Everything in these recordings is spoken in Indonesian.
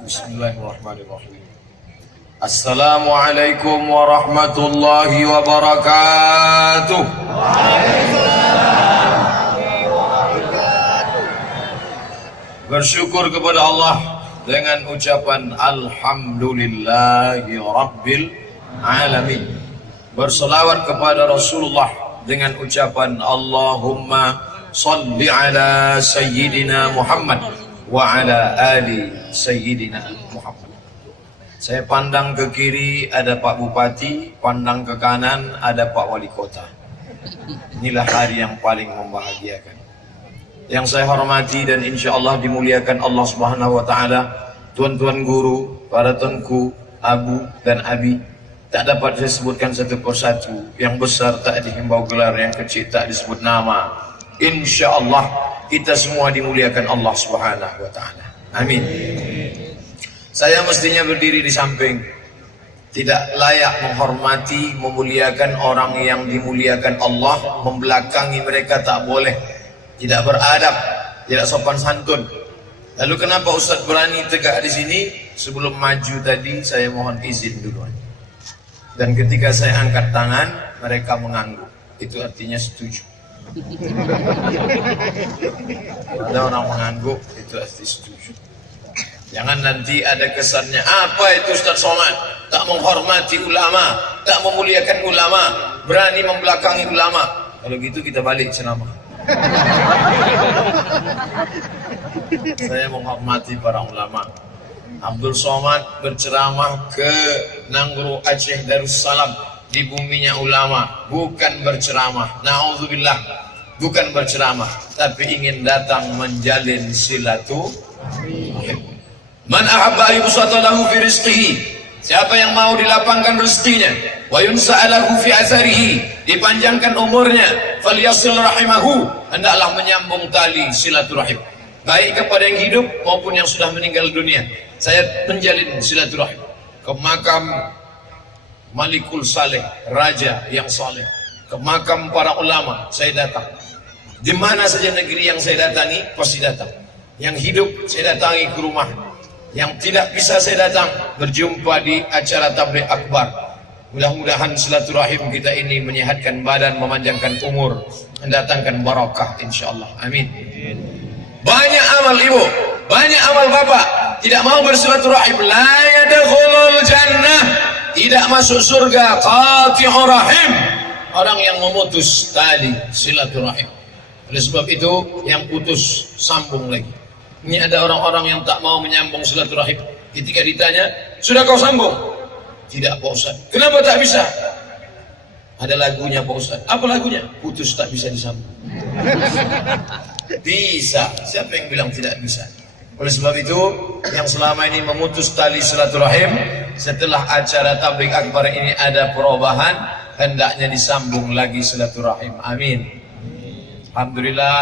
Bismillahirrahmanirrahim. Assalamualaikum warahmatullahi wabarakatuh. Bersyukur kepada Allah dengan ucapan Alhamdulillahi Rabbil Alamin. Berselawat kepada Rasulullah dengan ucapan Allahumma salli ala Sayyidina Muhammad wa ala ali Sayyidina Muhammad. Saya pandang ke kiri ada Pak Bupati, pandang ke kanan ada Pak Wali Kota. Inilah hari yang paling membahagiakan. Yang saya hormati dan insya Allah dimuliakan Allah Subhanahu Wa Taala, tuan-tuan guru, para tuanku, abu dan abi. Tak dapat saya sebutkan satu persatu. Yang besar tak dihimbau gelar, yang kecil tak disebut nama. Insya Allah kita semua dimuliakan Allah Subhanahu Wa Taala. Amin. Saya mestinya berdiri di samping. Tidak layak menghormati, memuliakan orang yang dimuliakan Allah. Membelakangi mereka tak boleh. Tidak beradab, tidak sopan santun. Lalu kenapa Ustaz berani tegak di sini? Sebelum maju tadi saya mohon izin duluan. Dan ketika saya angkat tangan, mereka mengangguk. Itu artinya setuju. Ada orang mengangguk, itu artinya setuju. Jangan nanti ada kesannya, apa itu Ustaz Somad? Tak menghormati ulama, tak memuliakan ulama, berani membelakangi ulama. Kalau gitu kita balik ceramah. Saya menghormati para ulama. Abdul Somad berceramah ke Nangguru Aceh Darussalam, di buminya ulama, bukan berceramah. Na'udzubillah, bukan berceramah, tapi ingin datang menjalin silaturahim. Man ahabba yubsata lahu fi rizqihi, siapa yang mau dilapangkan rezekinya, wa yunsa'alahu fi azarihi, dipanjangkan umurnya, falyasil rahimahu, hendaklah menyambung tali silaturahim, baik kepada yang hidup maupun yang sudah meninggal dunia. Saya menjalin silaturahim ke makam Malikul Saleh, raja yang saleh, ke makam para ulama saya datang. Di mana saja negeri yang saya datangi pasti datang. Yang hidup saya datangi ke rumah, yang tidak bisa saya datang berjumpa di acara tabligh akbar. Mudah-mudahan silaturahim kita ini menyehatkan badan, memanjangkan umur, mendatangkan barakah insyaallah. Amin. Banyak amal ibu, banyak amal bapak, tidak mau bersilaturahim, la yadkhulul jannah, tidak masuk surga. Qati'ur rahim, orang yang memutus tali silaturahim. Oleh sebab itu yang putus sambung lagi. Ini ada orang-orang yang tak mau menyambung silaturahim. Ketika ditanya, sudah kau sambung? Tidak Pak Ustaz. Kenapa tak bisa? Ada lagunya Pak Ustaz. Apa lagunya? Putus tak bisa disambung. Bisa. Siapa yang bilang tidak bisa? Oleh sebab itu, yang selama ini memutus tali silaturahim, setelah acara tabligh akbar ini ada perubahan, hendaknya disambung lagi silaturahim. Amin. Alhamdulillah,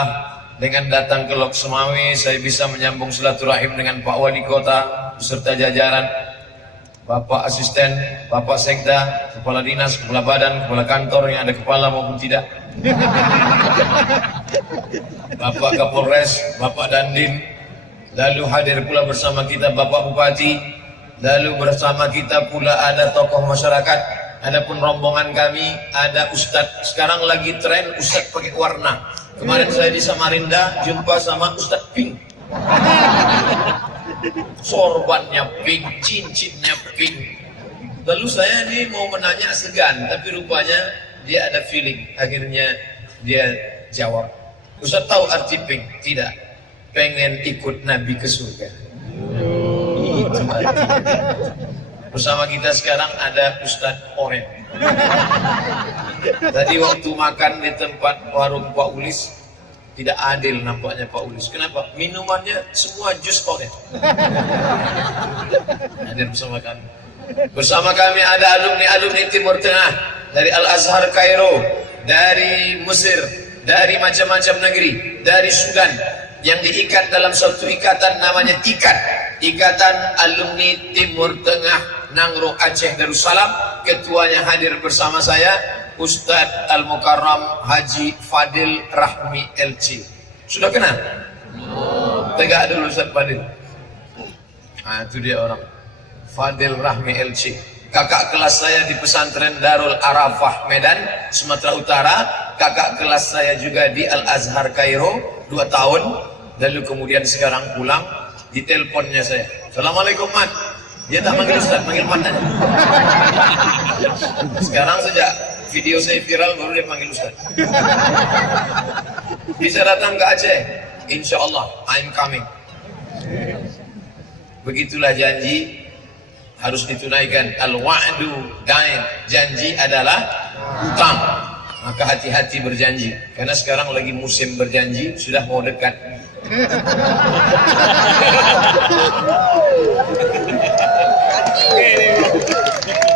dengan datang ke Lok Semawi, saya bisa menyambung silaturahim dengan Pak Wali Kota beserta jajaran, Bapak Asisten, Bapak Sekda, Kepala Dinas, Kepala Badan, Kepala Kantor yang ada kepala maupun tidak, Bapak Kapolres, Bapak Dandim. Lalu hadir pula bersama kita Bapak Bupati. Lalu bersama kita pula ada tokoh masyarakat. Adapun rombongan kami ada Ustadz. Sekarang lagi tren Ustadz pakai warna. Kemarin saya di Samarinda jumpa sama Ustadz Pink. Sorbannya pink, cincinnya pink. Lalu saya ini mau menanya segan, tapi rupanya dia ada feeling. Akhirnya dia jawab, Ustadz tahu arti pink? Tidak. Pengen ikut Nabi ke surga. Itu artinya. Bersama kita sekarang ada Ustadz Oren. Tadi waktu makan di tempat warung Pak Ulis, tidak adil nampaknya Pak Ulis. Kenapa? Minumannya semua jus oren. Hadir bersama kami. Bersama kami ada alumni-alumni Timur Tengah, dari Al-Azhar Kairo, dari Mesir, dari macam-macam negeri, dari Sudan, yang diikat dalam satu ikatan namanya Ikatan Alumni Timur Tengah Nangguru Aceh Darussalam. Ketuanya hadir bersama saya, Ustadz Al-Mukarram Haji Fadil Rahmi LC. Sudah kenal? Tegak dulu Ustaz Fadil. Nah, itu dia orang. Fadil Rahmi LC. Kakak kelas saya di pesantren Darul Arafah Medan, Sumatera Utara. Kakak kelas saya juga di Al Azhar Kairo 2 tahun. Lalu kemudian sekarang pulang, di teleponnya saya, Assalamualaikum Mat. Dia tak manggil Ustaz, manggil Mat aja. Sekarang sejak video saya viral baru dia panggil Ustaz. Bisa datang ke Aceh? Insya Allah, I'm coming. Begitulah janji harus ditunaikan. Al-wa'du dain, janji adalah hutang. Maka hati-hati berjanji, karena sekarang lagi musim berjanji, sudah mau dekat.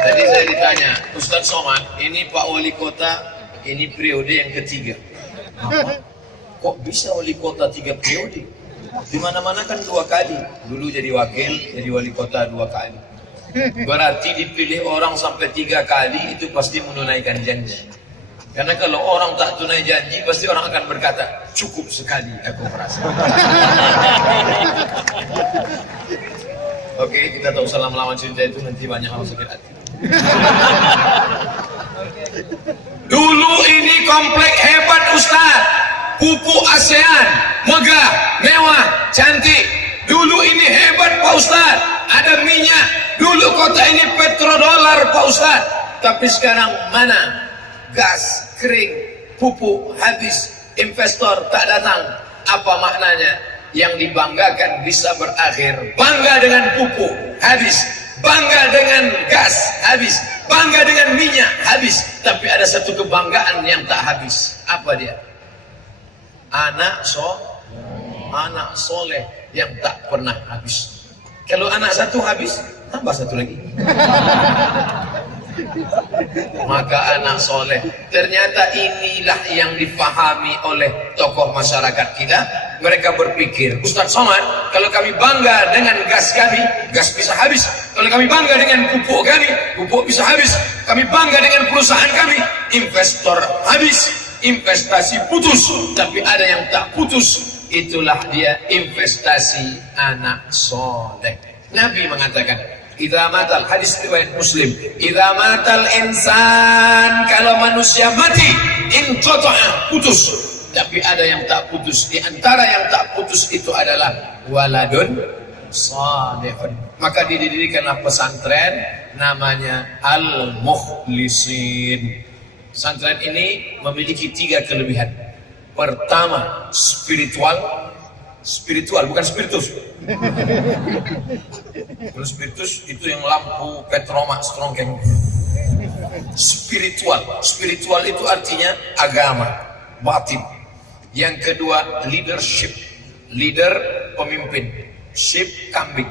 Tadi saya ditanya, Ustaz Somad, ini Pak Wali Kota, ini periode yang ketiga. Apa? Kok bisa wali kota 3 periode? Di mana-mana kan 2 kali. Dulu jadi wakil, jadi wali kota 2 kali. Berarti dipilih orang sampai 3 kali itu pasti menunaikan janji. Karena kalau orang tak tunai janji, pasti orang akan berkata, cukup sekali aku merasa. Oke, kita tahu salah melawan cinta itu nanti banyak orang sakit hati. Dulu ini komplek hebat Ustaz. Pupuk ASEAN, megah, mewah, cantik. Dulu ini hebat Pak Ustaz, ada minyak. Dulu kota ini petrodolar Pak Ustaz. Tapi sekarang mana? Gas, kering, pupuk, habis. Investor tak datang. Apa maknanya? Yang dibanggakan bisa berakhir. Bangga dengan pupuk, habis. Bangga dengan gas, habis. Bangga dengan minyak, habis. Tapi ada satu kebanggaan yang tak habis. Apa dia? Anak soleh yang tak pernah habis. Kalau anak satu habis, tambah satu lagi. Maka anak soleh, ternyata inilah yang difahami oleh tokoh masyarakat kita. Mereka berpikir, Ustaz Somad, kalau kami bangga dengan gas kami, gas bisa habis. Kalau kami bangga dengan pupuk kami, pupuk bisa habis. Kami bangga dengan perusahaan kami, investor habis. Investasi putus, tapi ada yang tak putus. Itulah dia investasi anak soleh. Nabi mengatakan, idza matal, hadis riwayat Muslim, idza matal insan, kalau manusia mati, inqata'a, putus. Tapi ada yang tak putus. Di antara yang tak putus itu adalah waladun salihun. Maka didirikanlah pesantren namanya Al-Mukhlisin. Pesantren ini memiliki 3 kelebihan. Pertama, spiritual, bukan spiritus. Kalau spiritus itu yang lampu petroma strongkeng. Spiritual itu artinya agama, batin. Yang kedua, leadership, leader pemimpin, ship kambing.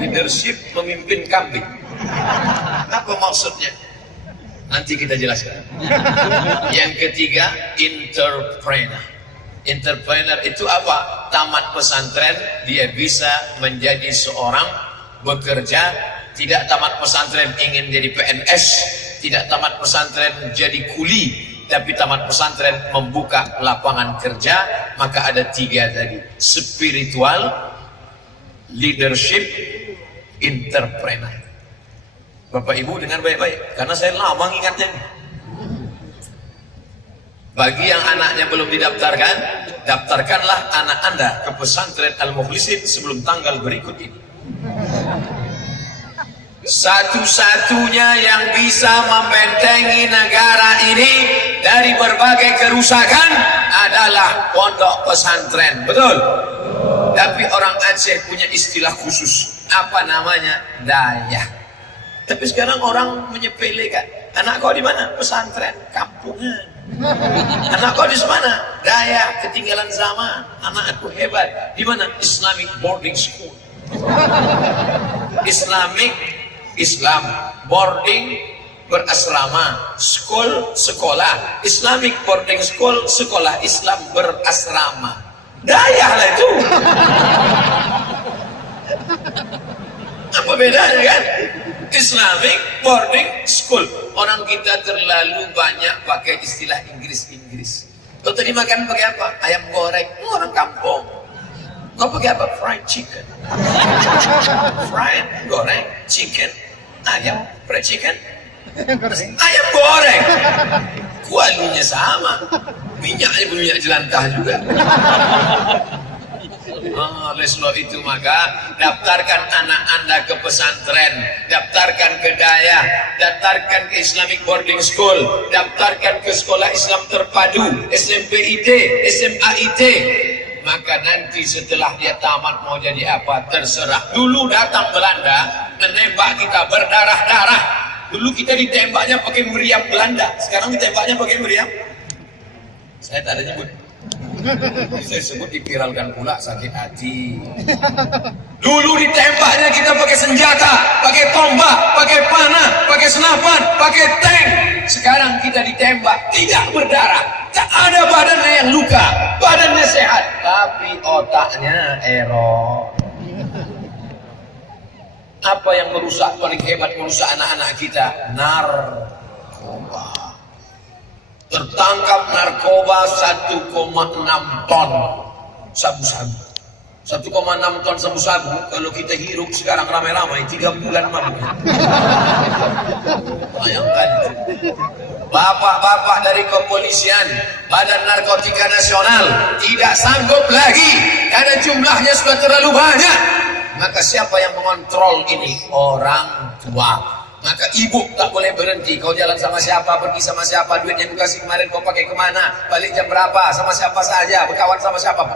Leadership memimpin kambing. Apa maksudnya? Nanti kita jelaskan. Yang ketiga, entrepreneur. Entrepreneur itu apa? Tamat pesantren, dia bisa menjadi seorang bekerja. Tidak tamat pesantren ingin jadi PNS. Tidak tamat pesantren jadi kuli. Tapi tamat pesantren membuka lapangan kerja. Maka ada 3 tadi. Spiritual, leadership, entrepreneur. Bapak Ibu dengar baik-baik, karena saya lama ingatnya. Bagi yang anaknya belum didaftarkan, daftarkanlah anak Anda ke pesantren Al-Mukhlisin sebelum tanggal berikut ini. Satu-satunya yang bisa membentengi negara ini dari berbagai kerusakan adalah pondok pesantren. Betul? Tapi orang Aceh punya istilah khusus. Apa namanya? Dayah. Tapi sekarang orang menyepelekan. Anak kau di mana? Pesantren, kampungan. Anak kau di mana? Daya, ketinggalan zaman. Anak aku hebat. Di mana? Islamic boarding school. Islam boarding berasrama, school sekolah. Islamic boarding school sekolah Islam berasrama. Daya lah itu. Apa bedanya kan? Islamic boarding school. Orang kita terlalu banyak pakai istilah Inggris. Inggris. Kau tadi makan pakai apa? Ayam goreng. Orang kampung. Kau pakai apa? Fried chicken. Fried goreng chicken. Ayam fried chicken. Ayam goreng. Kualinya sama. Minyaknya pun minyak jelantah juga. Oleh sebab itu maka daftarkan anak anda ke pesantren, daftarkan ke daya, daftarkan ke Islamic Boarding School, daftarkan ke sekolah Islam terpadu, SMP IT, SMA IT. Maka nanti setelah dia tamat mau jadi apa terserah. Dulu datang Belanda menembak kita berdarah-darah. Dulu kita ditembaknya pakai meriam Belanda, sekarang ditembaknya pakai meriam. Saya tak ada nyebut. Saya sebut dipiralkan pula sakit hati. Dulu ditembaknya kita pakai senjata, pakai tombak, pakai panah, pakai senapan, pakai tank. Sekarang kita ditembak tidak berdarah, tak ada badannya yang luka, badannya sehat, tapi otaknya error. Apa yang merusak paling hebat merusak anak-anak kita? Narkoba. Tertangkap narkoba 1,6 ton sabu-sabu. 1,6 ton sabu-sabu kalau kita hirup sekarang ramai-ramai 3 bulan mampu. Bayangkan. Bapak-bapak dari kepolisian, Badan Narkotika Nasional tidak sanggup lagi karena jumlahnya sudah terlalu banyak. Maka siapa yang mengontrol ini? Orang tua. Maka ibu tak boleh berhenti. Kau jalan sama siapa, pergi sama siapa, duit yang dikasih kemarin kau pakai kemana, balik jam berapa, sama siapa saja, berkawan sama siapa.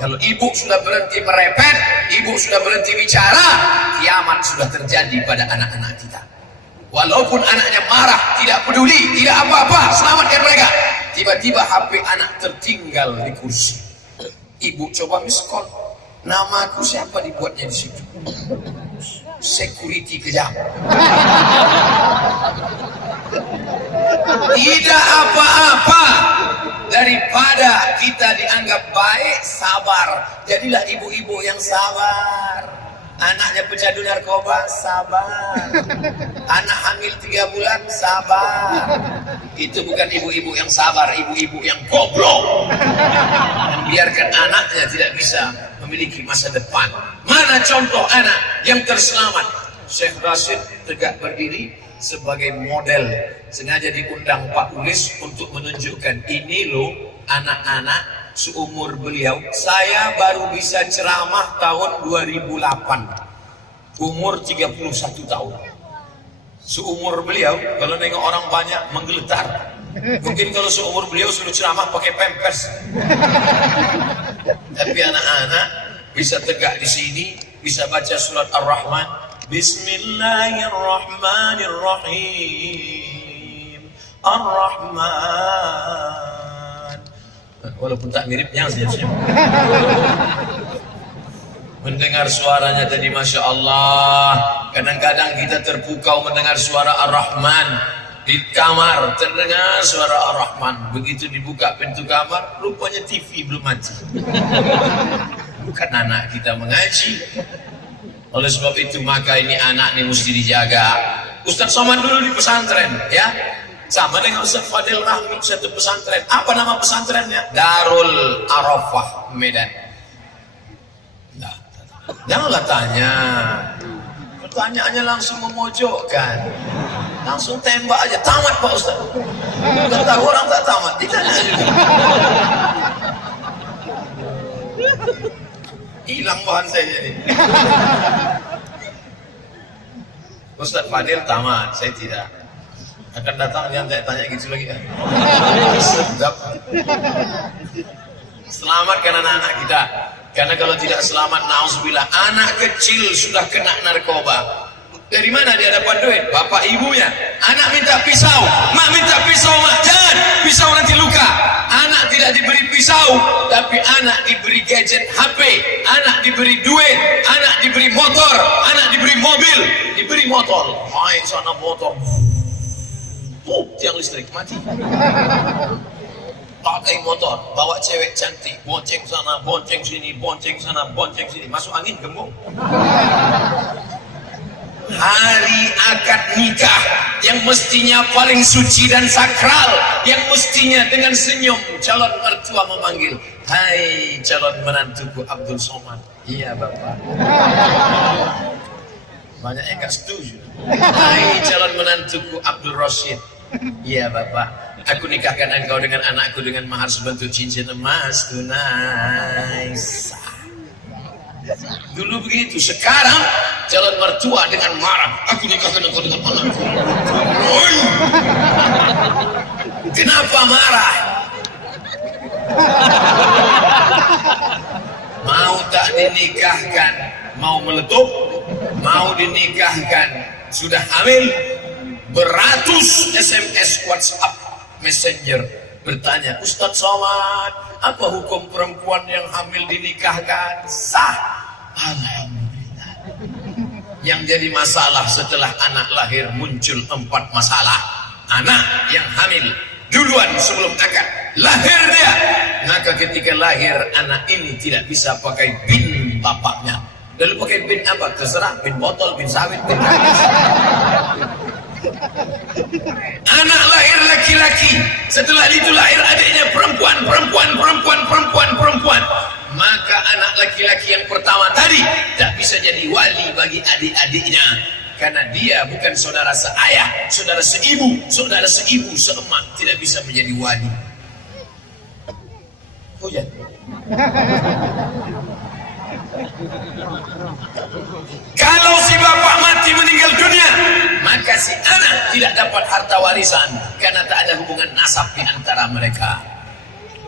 Kalau ibu sudah berhenti merepet, ibu sudah berhenti bicara, kiamat sudah terjadi pada anak-anak kita. Walaupun anaknya marah, tidak peduli, tidak apa-apa, selamatkan mereka. Tiba-tiba HP anak tertinggal di kursi. Ibu coba miss call. Nama aku siapa dibuatnya di situ? Security kejam. Tidak apa-apa. Daripada kita dianggap baik, sabar. Jadilah ibu-ibu yang sabar. Anaknya pecandu narkoba, sabar. Anak hamil 3 bulan, sabar. Itu bukan ibu-ibu yang sabar, ibu-ibu yang goblok. Biarkan anaknya tidak bisa memiliki masa depan. Mana contoh anak yang terselamat? Syekh Rashid tegak berdiri sebagai model. Sengaja diundang Pak Ulis untuk menunjukkan ini loh anak-anak seumur beliau. Saya baru bisa ceramah tahun 2008. Umur 31 tahun. Seumur beliau, kalau nengok orang banyak menggeletar. Mungkin kalau seumur beliau sudah ceramah pakai pampers. Tapi anak-anak bisa tegak di sini, bisa baca surat Ar-Rahman. Bismillahirrahmanirrahim. Ar-Rahman. Walaupun tak mirip, jangan siap-siap. Mendengar suaranya tadi Masya Allah. Kadang-kadang kita terpukau mendengar suara Ar-Rahman. Di kamar terdengar suara Ar-Rahman. Begitu dibuka pintu kamar, rupanya TV belum mati. Bukan anak kita mengaji. Oleh sebab itu maka ini anak ini mesti dijaga. Ustaz Somad dulu di pesantren, ya. Sama dengan Ustaz Fadil Rahmi, satu pesantren. Apa nama pesantrennya? Darul Arafah, Medan. Nah, janganlah tanya. Pertanyaannya langsung memojokkan. Langsung tembak aja. Tamat Pak Ustaz. Tak tahu orang tak tamat. Ditanya juga. Hilang bahan saya jadi. Ustaz Fadil tamat, saya tidak. Akan datang yang tanya gitu lagi kan. Sedap. Selamatkan anak-anak kita. Karena kalau tidak selamat, na'udzubillah, anak kecil sudah kena narkoba. Dari mana dia dapat duit? Bapak ibunya. Anak minta pisau, mak minta pisau, mak jangan, pisau nanti luka. Anak tidak diberi pisau, tapi anak diberi gadget HP, anak diberi duit, anak diberi motor, anak diberi mobil, diberi motor. Main sana motor, tiang listrik mati. Pakai motor, bawa cewek cantik, bonceng sana, bonceng sini, bonceng sana, bonceng sini, masuk angin gembung. hari akad nikah yang mestinya paling suci dan sakral, yang mestinya dengan senyum calon mertua memanggil, hai calon menantuku Abdul Somad. Iya bapak. Banyak yang gak setuju. Hai calon menantuku Abdul Rashid. Iya bapak, aku nikahkan engkau dengan anakku dengan mahar sebentuk cincin emas tunai. Dulu begitu, sekarang calon mertua dengan marah, aku nikahkan engkau dengan anakku. Kenapa marah? Mau tak dinikahkan, mau meletup, mau dinikahkan, sudah hamil, beratus SMS WhatsApp Messenger bertanya, Ustadz Somad, apa hukum perempuan yang hamil dinikahkan? Sah. Alhamdulillah. Yang jadi masalah setelah anak lahir muncul 4 masalah. Anak yang hamil duluan sebelum akad, lahir dia, maka ketika lahir anak ini tidak bisa pakai bin bapaknya. Lalu pakai bin apa? Terserah, bin botol, bin sawit, bin habis. Anak lahir laki-laki, setelah itu lahir adiknya perempuan. Maka anak laki-laki yang pertama tadi tak bisa jadi wali bagi adik-adiknya, karena dia bukan saudara seayah, saudara seibu, seemak, tidak bisa menjadi wali. Hujan. Kalau si bapak mati meninggal dunia, maka si anak tidak dapat harta warisan karena tak ada hubungan nasab di antara mereka.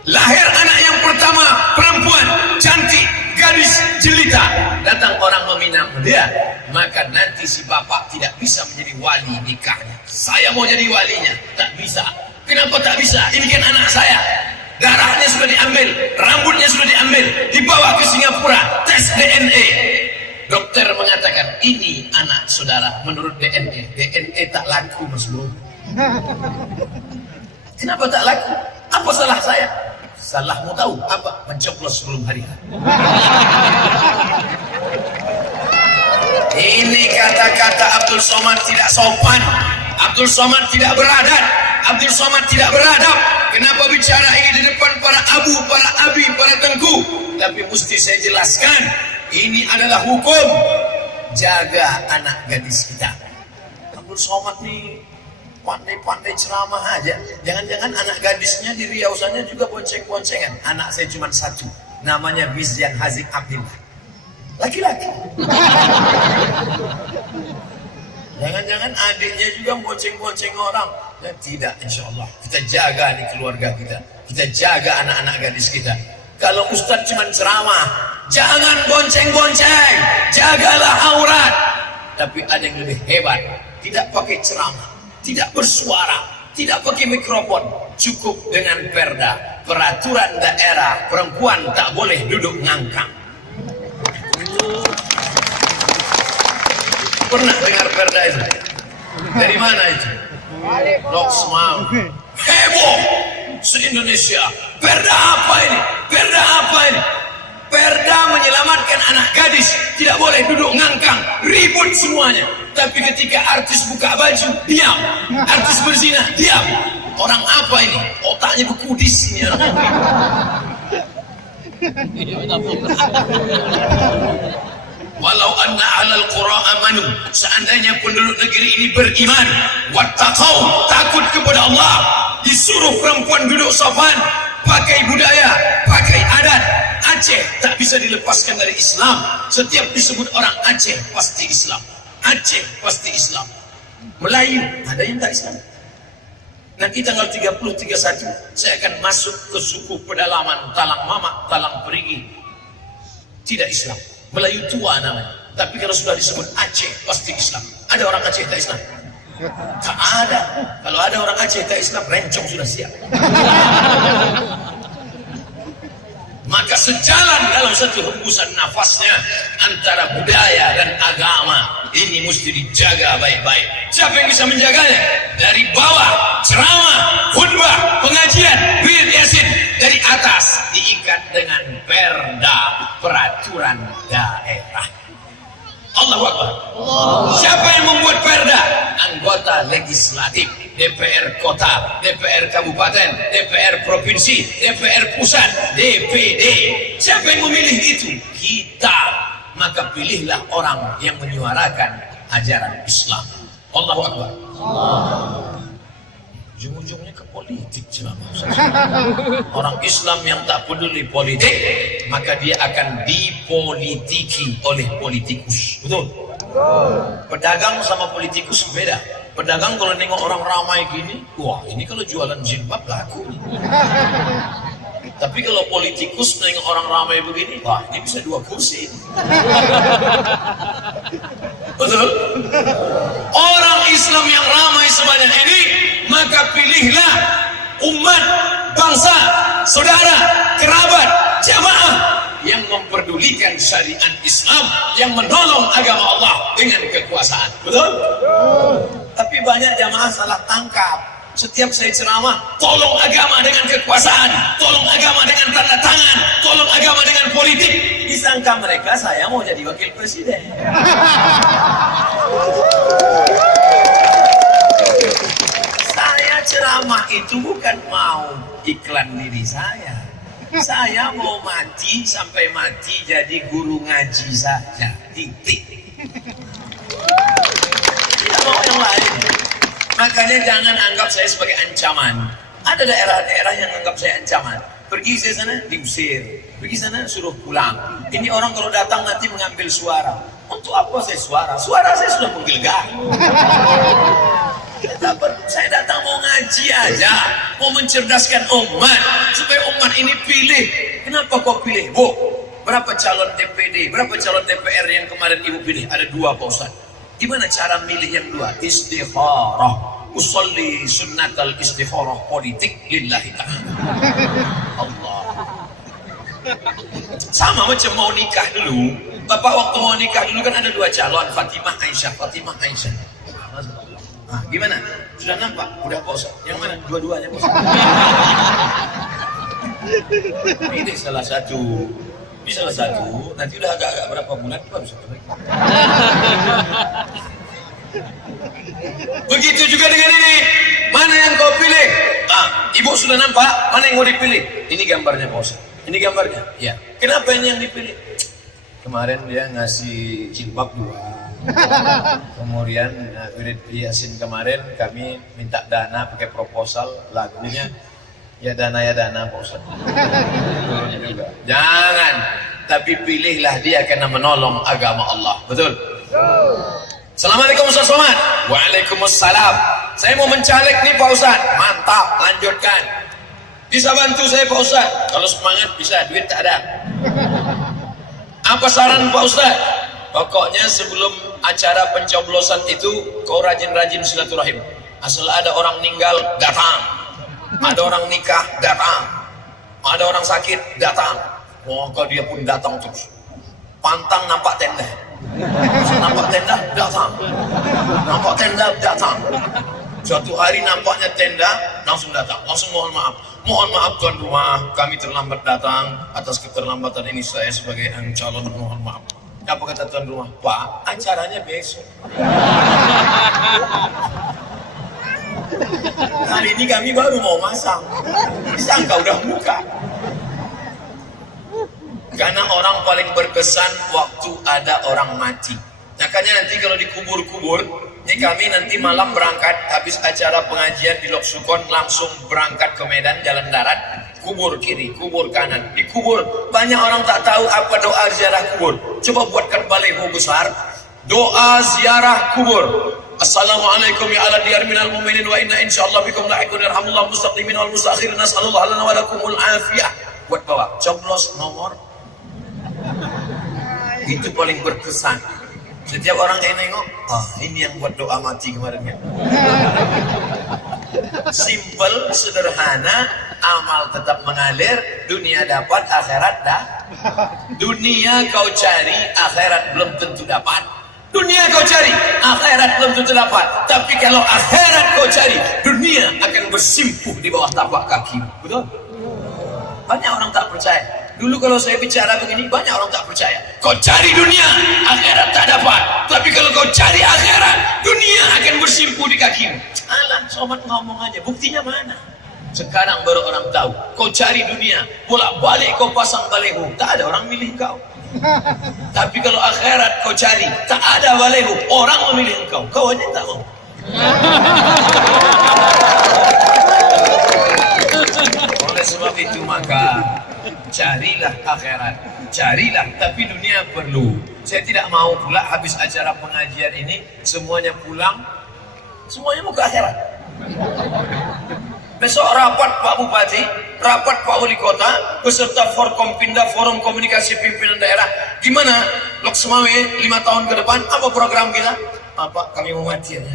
Lahir anak yang pertama perempuan, cantik, gadis jelita, datang orang meminang dia, maka nanti si bapak tidak bisa menjadi wali nikahnya. Saya mau jadi walinya, tak bisa. Kenapa tak bisa? Ini kan anak saya. Darahnya sudah diambil, rambutnya sudah diambil, dibawa ke Singapura, tes DNA. Dokter mengatakan ini anak saudara menurut DNA. DNA tak laku Mas Bro. Kenapa tak laku? Apa salah saya? Salahmu tahu apa? Mencoblos sebelum hari H. Ini kata-kata Abdul Somad tidak sopan. Abdul Somad tidak beradat. Abdul Somad tidak beradab. Kenapa bicara ini di depan para abu, para abi, para tengku? Tapi mesti saya jelaskan, ini adalah hukum. Jaga anak gadis kita. Abdul Somad nih pandai-pandai ceramah aja. Jangan-jangan anak gadisnya di Riau sana juga bonceng-boncengan. Anak saya cuma satu, namanya Mizyan Hazik Abdillah, laki-laki. Jangan-jangan adiknya juga bonceng-bonceng orang. Ya, tidak, insya Allah kita jaga di keluarga kita, kita jaga anak-anak gadis kita. Kalau ustadz cuma ceramah, jangan bonceng-bonceng, jagalah aurat. Tapi ada yang lebih hebat, tidak pakai ceramah, tidak bersuara, tidak pakai mikrofon, cukup dengan perda, peraturan daerah, perempuan tak boleh duduk ngangkang. Pernah dengar perda itu? Dari mana itu? Loksmau. Heboh se-Indonesia. Perda apa ini? Perda apa ini? Perda menyelamatkan anak gadis, tidak boleh duduk ngangkang, ribut semuanya. Tapi ketika artis buka baju, diam. Artis berzina, diam. Orang apa ini? Otaknya bekudis ini. Walau anna ahlal qura amanu, seandainya penduduk negeri ini beriman, wattaqau, takut kepada Allah, disuruh perempuan duduk sopan, pakai budaya, pakai adat. Aceh tak bisa dilepaskan dari Islam. Setiap disebut orang Aceh pasti Islam. Aceh pasti Islam. Melayu ada yang tak Islam. Nanti tanggal 30, 31 saya akan masuk ke suku pedalaman Talang Mamak, Talang Perigi. Tidak Islam. Melayu tua namanya. Tapi kalau sudah disebut Aceh pasti Islam. Ada orang Aceh tak Islam? Tak ada. Kalau ada orang Aceh tak Islam, rencong sudah siap. Maka sejalan dalam satu hembusan nafasnya antara budaya dan agama ini mesti dijaga baik-baik. Siapa yang bisa menjaganya? Dari bawah ceramah, khutbah, pengajian, wirid yasin. Dari atas diikat dengan perda, peraturan daerah. Allahu Akbar. Siapa yang membuat perda? Anggota legislatif, DPR kota, DPR kabupaten, DPR provinsi, DPR pusat, DPD. Siapa yang memilih itu? Kita. Maka pilihlah orang yang menyuarakan ajaran Islam. Allahu Akbar. Ujung-ujungnya ke politik ceramah. Orang Islam yang tak peduli politik, maka dia akan dipolitiki oleh politikus. Betul? Pedagang sama politikus beda. Pedagang kalau nengok orang ramai gini, wah ini kalau jualan jilbab laku nih. Tapi kalau politikus nengok orang ramai begini, wah ini bisa 2 kursi. Betul? Orang Islam yang ramai sebanyak ini, maka pilihlah umat, bangsa, saudara, kerabat, jamaah yang memperdulikan syariat Islam, yang menolong agama Allah dengan kekuasaan. Betul? Tapi banyak jamaah salah tangkap. Setiap saya ceramah, tolong agama dengan kekuasaan, tolong agama dengan tanda tangan, tolong agama dengan politik. Disangka mereka saya mau jadi wakil presiden. Saya ceramah itu bukan mau iklan diri saya. Saya mau mati sampai mati jadi guru ngaji saja. Titik. Tidak mau yang lain. Makanya jangan anggap saya sebagai ancaman. Ada daerah-daerah yang anggap saya ancaman. Pergi saya sana diusir, pergi sana suruh pulang. Ini orang kalau datang nanti mengambil suara. Untuk apa saya suara? Suara saya sudah menggelegar. Saya datang mau ngaji aja, mau mencerdaskan umat supaya umat ini pilih. Kenapa kau pilih? Bu, berapa calon DPD, berapa calon DPR yang kemarin ibu pilih? Ada 2 Pak Ustaz. Gimana cara milih yang 2? Istikharah. Usolli sunnatal istikharah politik lillahi ta'ala. Allah. Sama macam mau nikah dulu. Bapak waktu mau nikah dulu kan ada 2 calon, Fatimah Aisyah, Fatimah Aisyah. Nah, gimana? Sudah nampak? Udah Pak Ustaz. Yang mana? Dua-duanya Pak Ustaz. Pilih salah satu. Ini salah satu, nanti udah agak-agak berapa bulan baru satu lagi. Begitu juga dengan ini. Mana yang kau pilih? Ibu sudah nampak? Mana yang mau dipilih? Ini gambarnya Pak Ustaz. Ini gambarnya. Ya. Kenapa ini yang dipilih? Kemarin dia ngasih jilbab 2. Kemudian wirid Yasin kemarin kami minta dana pakai proposal lagunya. Ya dana Pak Ustaz. Juga. Jangan, tapi pilihlah dia karena menolong agama Allah. Betul? Assalamualaikum Ustaz Somad. Waalaikumsalam. Saya mau mencalek nih Pak Ustaz. Mantap, lanjutkan. Bisa bantu saya Pak Ustaz? Kalau semangat bisa, duit tak ada. Apa saran Pak Ustaz? Pokoknya sebelum acara pencoblosan itu kau rajin-rajin silaturahim. Asal ada orang meninggal, datang. Ada orang nikah, datang. Ada orang sakit, datang. Maka dia pun datang terus. Pantang nampak tenda. Nampak tenda, datang. Nampak tenda, datang. Suatu hari nampaknya tenda, langsung datang. Langsung mohon maaf. Mohon maaf tuan rumah, kami terlambat datang. Atas keterlambatan ini saya sebagai calon mohon maaf. Apa kata tuan rumah? Pak, acaranya besok. Hari ini kami baru mau masang, disangka udah buka. Karena orang paling berkesan waktu ada orang mati. Makanya nanti kalau dikubur-kubur, ini kami nanti malam berangkat, habis acara pengajian di Lok Sukon, langsung berangkat ke Medan jalan darat, kubur kiri, kubur kanan, dikubur. Banyak orang tak tahu apa doa ziarah kubur. Coba buatkan baliho besar, doa ziarah kubur. Assalamualaikum ya ala diyar minal mu'minin wa inna insyaallah bikum lahiqun yarhamullah mustaqimin wal mustakhirin nasallallahu lana wa lakumul afiyah. Buat bawa, coblos nomor. Itu paling berkesan. Setiap orang yang nengok, ini yang buat doa mati kemarin ya. Simple, sederhana, amal tetap mengalir, dunia dapat, akhirat dah. Dunia kau cari, akhirat belum tentu dapat. Dunia kau cari, akhirat belum tentu dapat. Tapi kalau akhirat kau cari, dunia akan bersimpuh di bawah tapak kaki. Betul? Banyak orang tak percaya. Dulu kalau saya bicara begini banyak orang tak percaya. Kau cari dunia, akhirat tak dapat. Tapi kalau kau cari akhirat, dunia akan bersimpu di kakimu. Alah, sobat ngomong aja, buktinya mana? Sekarang baru orang tahu. Kau cari dunia, bolak-balik kau pasang baleho, tak ada orang milih kau. Tapi kalau akhirat kau cari, tak ada baleho, orang memilih engkau. Kau aja tak mau. Oleh sebab itu maka carilah akhirat, carilah, tapi dunia perlu. Saya tidak mau pula habis acara pengajian ini semuanya pulang, semuanya mau ke akhirat. Besok rapat Pak Bupati, rapat Pak Wali Kota, beserta Forkompinda, Forum Komunikasi Pimpinan Daerah. Gimana Lok Semawe 5 tahun ke depan? Apa program kita? Apa? Kami mau mati aja.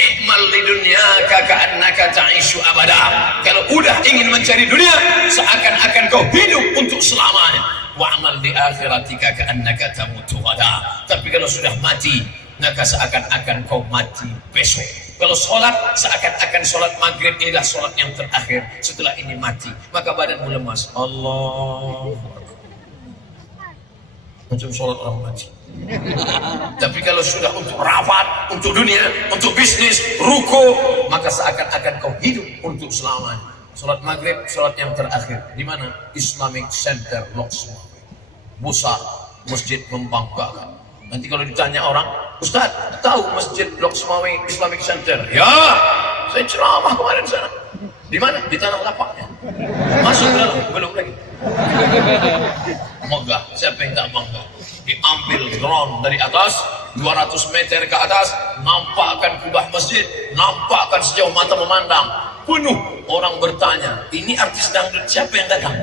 Ikmal di dunia ka'annaka ta'ishu abada. Kalau udah ingin mencari dunia, seakan-akan kau hidup untuk selamanya. Wa'amal di akhiratika ka'annaka tamutu ghadan. Tapi kalau sudah mati, maka seakan-akan kau mati besok. Kalau sholat, seakan-akan sholat maghrib inilah sholat yang terakhir. Setelah ini mati, maka badanmu lemas. Allah, macam sholat orang mati. Tapi kalau sudah untuk rapat, untuk dunia, untuk bisnis, ruko, maka seakan-akan kau hidup untuk selamanya. Sholat maghrib, sholat yang terakhir. Di mana? Islamic Center Lok Semawe. Besar, masjid membanggakan. Nanti kalau ditanya orang, Ustaz, tahu masjid Lok Semawe Islamic Center? Ya, saya ceramah kemarin sana. Di mana? Di tanah lapaknya. Masuk dalam, belum lagi. Megah, siapa yang tak bangga? Diambil drone dari atas 200 meter ke atas, nampakkan kubah masjid, nampakkan sejauh mata memandang, penuh. Orang bertanya, ini artis dangdut siapa yang datang?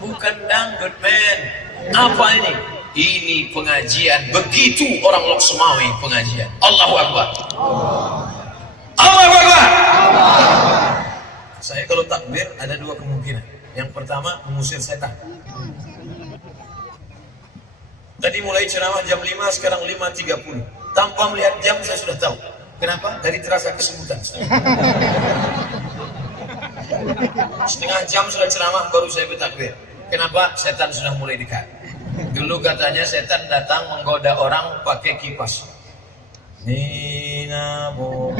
Bukan dangdut, men. Apa ini? Ini pengajian. Begitu orang Lok Semawe pengajian. Allahu Akbar. Allahu Akbar. Saya kalau takbir ada dua kemungkinan. Yang pertama, mengusir setan. Tadi mulai ceramah jam 5, sekarang 5.30. Tanpa melihat jam saya sudah tahu. Kenapa? Dari terasa kesemutan. Setengah jam sudah ceramah baru saya bertakbir. Kenapa? Setan sudah mulai dekat. Dulu katanya setan datang menggoda orang pakai kipas. Nina bo,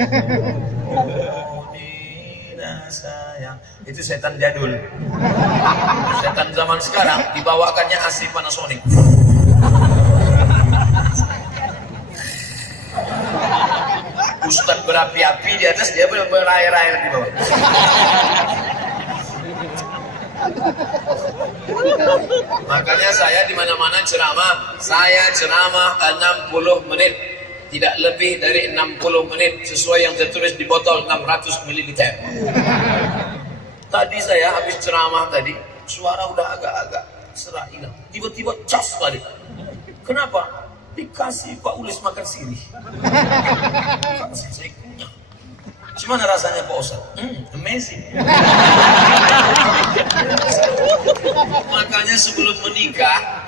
Nina sayang. Itu setan jadul. Setan zaman sekarang dibawakannya AC Panasonic. Ustadz berapi-api di atas, dia berair-air di bawah. Makanya saya di mana-mana ceramah, saya ceramah 60 menit, tidak lebih dari 60 menit sesuai yang tertulis di botol 600 ml. Tadi saya habis ceramah tadi, suara udah agak-agak serak hilang, tiba-tiba cas balik. Kenapa? Dikasih Pak Ulis makan sirih. Saya kunyah. Gimana rasanya Pak Ustadz? Amazing. Makanya sebelum menikah,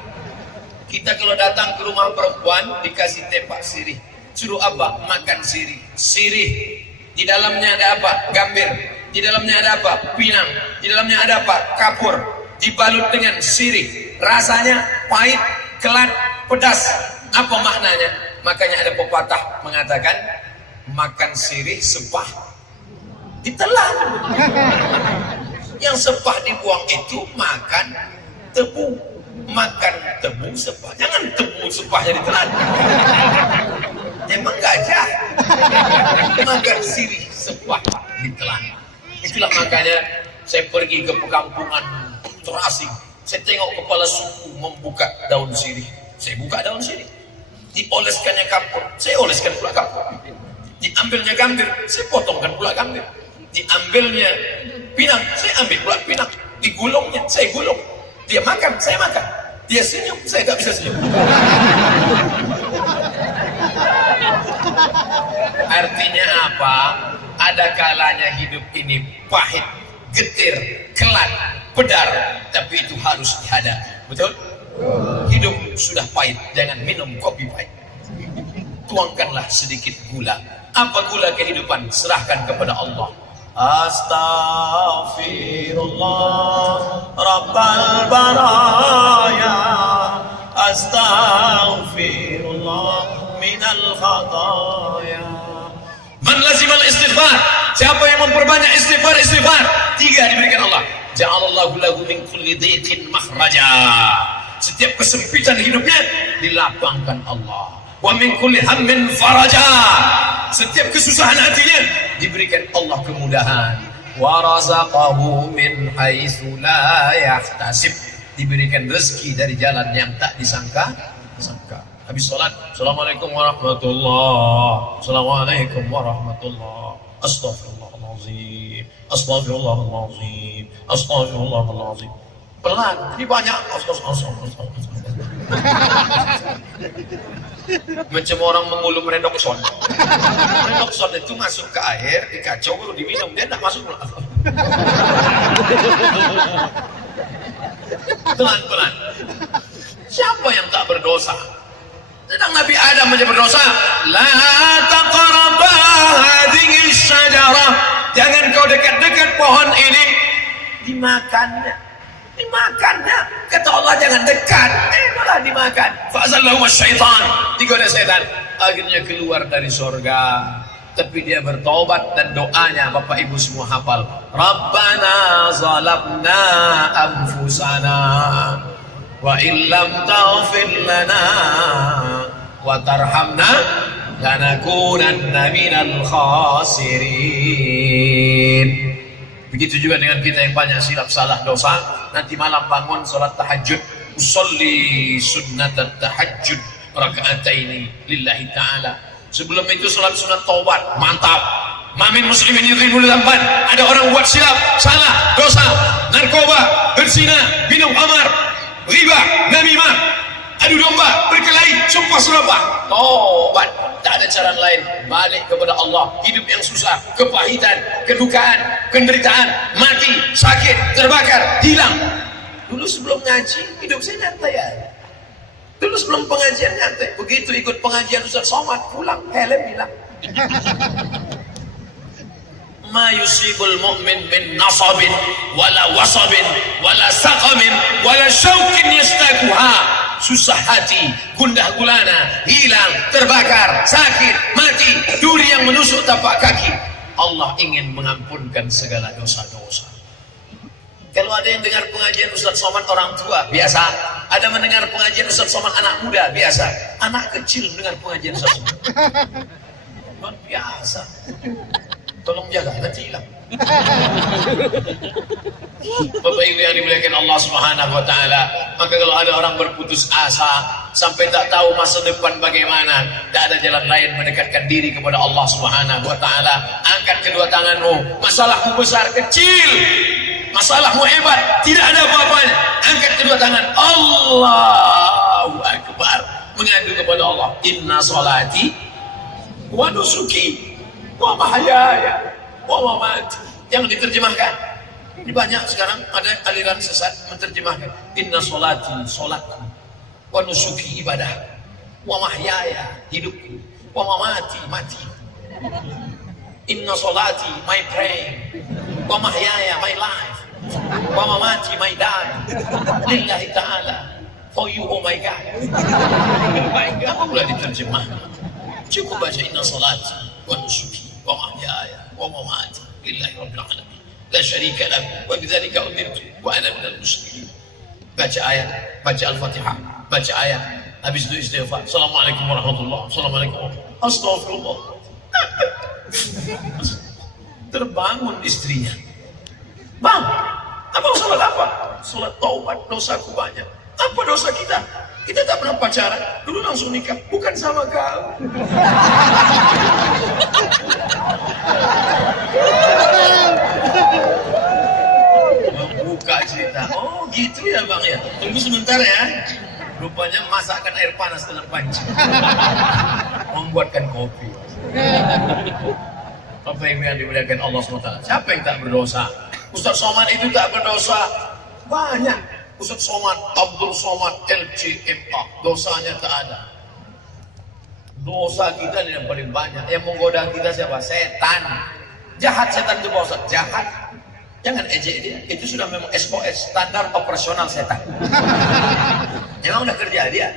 kita kalau datang ke rumah perempuan dikasih tepak sirih. Suruh apa? Makan sirih. Sirih. Di dalamnya ada apa? Gambir. Di dalamnya ada apa? Pinang. Di dalamnya ada apa? Kapur. Dibalut dengan sirih. Rasanya pahit, kelat, pedas. Apa maknanya? Makanya ada pepatah mengatakan makan sirih sepah ditelan. Yang sepah dibuang itu makan tebu. Makan tebu sepah. Jangan tebu sepahnya ditelan. Emang gajah. Makan sirih sepah ditelan. Itulah makanya saya pergi ke perkampungan terasing. Saya tengok kepala suku membuka daun sirih. Saya buka daun sirih. Dioleskannya kapur, saya oleskan pula kapur. Diambilnya gambir, saya potongkan pula gambir. Diambilnya pinang, saya ambil pula pinang. Digulungnya, saya gulung. Dia makan, saya makan. Dia senyum, saya tak bisa senyum. Artinya apa? Ada kalanya hidup ini pahit, getir, kelat, pedar, tapi itu harus dihadapi. Betul? Hidup sudah pahit, jangan minum kopi pahit. Tuangkanlah sedikit gula. Apa gula kehidupan? Serahkan kepada Allah. Astaghfirullah Rabbal baraya, astaghfirullah minal khataya. Man lazimal istighfar, siapa yang memperbanyak istighfar, 3 diberikan Allah. Ja'alallahu lahu min kulli dhiqin makhraja, setiap kesempitan hidupnya dilapangkan Allah. Wa min kulli hammin faraja, setiap kesusahan hatinya diberikan Allah kemudahan. Wa razaqahu min haitsu la yahtasib, diberikan rezeki dari jalan yang tak disangka. Habis sholat, assalamualaikum warahmatullah, assalamualaikum warahmatullah, astaghfirullahaladzim, astaghfirullahaladzim, astaghfirullahaladzim. Pelan, ini banyak. Macam orang mengulum redoxon. Redoxon itu masuk ke air, dikacau, baru diminum, dia tak masuk. Pelan-pelan. Siapa yang tak berdosa? Sedang Nabi Adam aja berdosa. La taqraba hadhihi syajarah, jangan kau dekat-dekat pohon ini. Dimakannya. Kata Allah jangan dekat, malah dimakan. Fa'azallahu syaitan, digoda setan, akhirnya keluar dari surga. Tapi dia bertobat dan doanya Bapak Ibu semua hafal. Rabbana zalamna anfusana wa illam taghfir lana wa tarhamna lanakunanna minal khasirin. Begitu juga dengan kita yang banyak silap salah dosa. Nanti malam bangun sholat tahajud, usolli sunnat tahajud raka'ataini lillahi ta'ala. Sebelum itu sholat sunat taubat, mantap. Mamin muslimin yudhibul zamban, ada orang buat silap salah dosa, narkoba, berzina, minum khamar, riba, namimah, adu domba, berkelahi, sumpah serapah. Taubat, tak ada cara lain, balik kepada Allah. Hidup yang susah, kepahitan, kedukaan, penderitaan, mati, sakit, terbakar, hilang. Dulu sebelum ngaji, hidup saya nyantai ya. Dulu sebelum pengajian nyantai. Begitu ikut pengajian Ustaz Somad, pulang helm hilang. Ma yusibul mu'min min nasabin wala wasabin wala saqamin wala syaukin yastakuha. Susah hati, gundah gulana, hilang, terbakar, sakit, mati, duri yang menusuk tapak kaki. Allah ingin mengampunkan segala dosa-dosa. Kalau ada yang dengar pengajian Ustaz Somad orang tua, biasa. Ada mendengar pengajian Ustaz Somad anak muda, biasa. Anak kecil dengar pengajian Ustaz Somad, luar biasa. Tolong jaga, nanti hilang. Bapak Ibu yang dimuliakan Allah Subhanahu wa taala, maka kalau ada orang berputus asa sampai tak tahu masa depan bagaimana, tak ada jalan lain mendekatkan diri kepada Allah Subhanahu wa taala. Angkat kedua tanganmu, masalahmu besar kecil, masalahmu hebat, tidak ada apa-apanya, angkat kedua tangan, Allahu Akbar, mengadu kepada Allah. Inna sholati wa nusuki wa mahyaya wa mamati. Yang diterjemahkan ini banyak sekarang, ada aliran sesat menerjemahkan inna sholati, sholatku, wa nusuki, ibadah, wa mahyaya, hidupku, wa mamati, mati. Inna sholati, my praying, wa mahyaya, my life, wa mamati, my die, lillahi ta'ala, for you, oh my God. Apa pula diterjemahkan? Cukup baca inna sholati wa nusuki wa mahyaya wa mamati lillahi rabbil alamin la syarika lahu wa bidzalika umirtu wa ana minal muslimin. Baca ayat, baca Al-Fatihah, baca ayat, habis itu istighfar, assalamualaikum warahmatullahi, assalamualaikum warahmatullahi, astagfirullah. Terbangun istrinya, bang, apa salat apa? Salat taubat, dosaku banyak. Apa dosa kita? Kita tak pernah pacaran, dulu langsung nikah, bukan sama kau. Buka cerita, oh gitu ya bang ya, tunggu sebentar ya. Rupanya masakan air panas dalam panci, membuatkan kopi. Bapak Ibu yang dimuliakan Allah SWT, siapa yang tak berdosa? Ustaz Somad itu tak berdosa, banyak. Ustaz Somad, Abdul Somad, LCMA, dosanya tak ada. Dosa kita yang paling banyak, yang menggoda kita siapa? Setan. Jahat setan itu Pak Ustaz, jahat. Jangan ejek dia, itu sudah memang SOS, standar operasional setan. Memang udah kerja dia.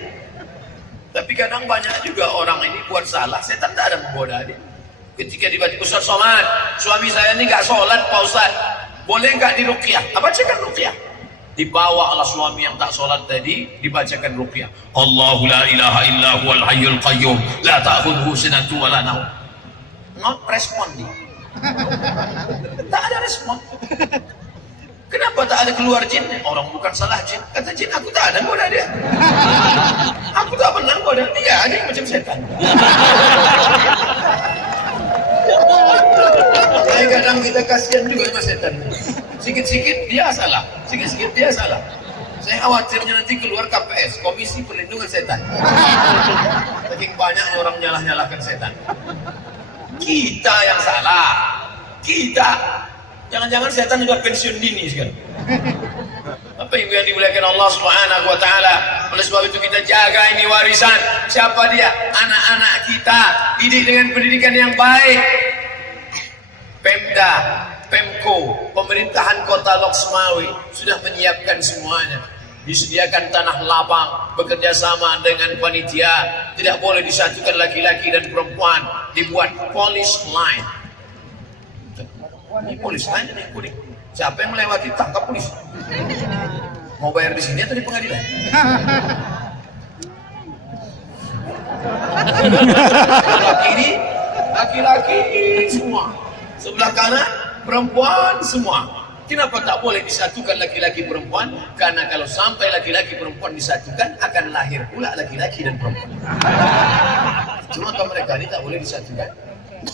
Tapi kadang banyak juga orang ini buat salah, setan tak ada menggoda dia. Ketika dibaca, Ustaz Somad, suami saya ini gak sholat Pak Ustaz, boleh gak diruqyah? Bacakan ruqyah. Dibawa oleh suami yang tak sholat tadi, dibacakan ruqyah. Allahu la ilaha illa huwal hayyul qayyum, la ta'khudhuhu sinatun wa la naum. Not respond dia. Tak ada respon. Kenapa tak ada keluar jin? Orang bukan salah jin. Kata jin, aku tak ada goda dia. Aku tak pernah goda dia. Ada yang macam setan. Kadang kita kasihan juga sama setan. Sikit-sikit dia salah. Sikit-sikit dia salah. Saya khawatirnya nanti keluar KPS, Komisi Perlindungan Setan. Saking banyaknya orang nyalah-nyalahkan setan. Kita yang salah. Kita. Jangan-jangan setan sudah pensiun dini sekarang. Apa ibu yang dimuliakan Allah Subhanahu wa taala. Oleh sebab itu kita jaga ini warisan. Siapa dia? Anak-anak kita. Didik dengan pendidikan yang baik. Pemda, Pemko, pemerintahan Kota Loksmawi sudah menyiapkan semuanya. Disediakan tanah lapang, bekerja sama dengan panitia. Tidak boleh disatukan laki-laki dan perempuan. Dibuat police line. Ini police line ini kuning. Siapa yang melewati tangkap polisi. Mau bayar di sini atau di pengadilan? Sebelah kiri laki-laki semua. Sebelah kanan perempuan semua. Kenapa tak boleh disatukan laki-laki perempuan? Karena kalau sampai laki-laki perempuan disatukan, akan lahir pula laki-laki dan perempuan. Cuma kalau mereka ini tak boleh disatukan.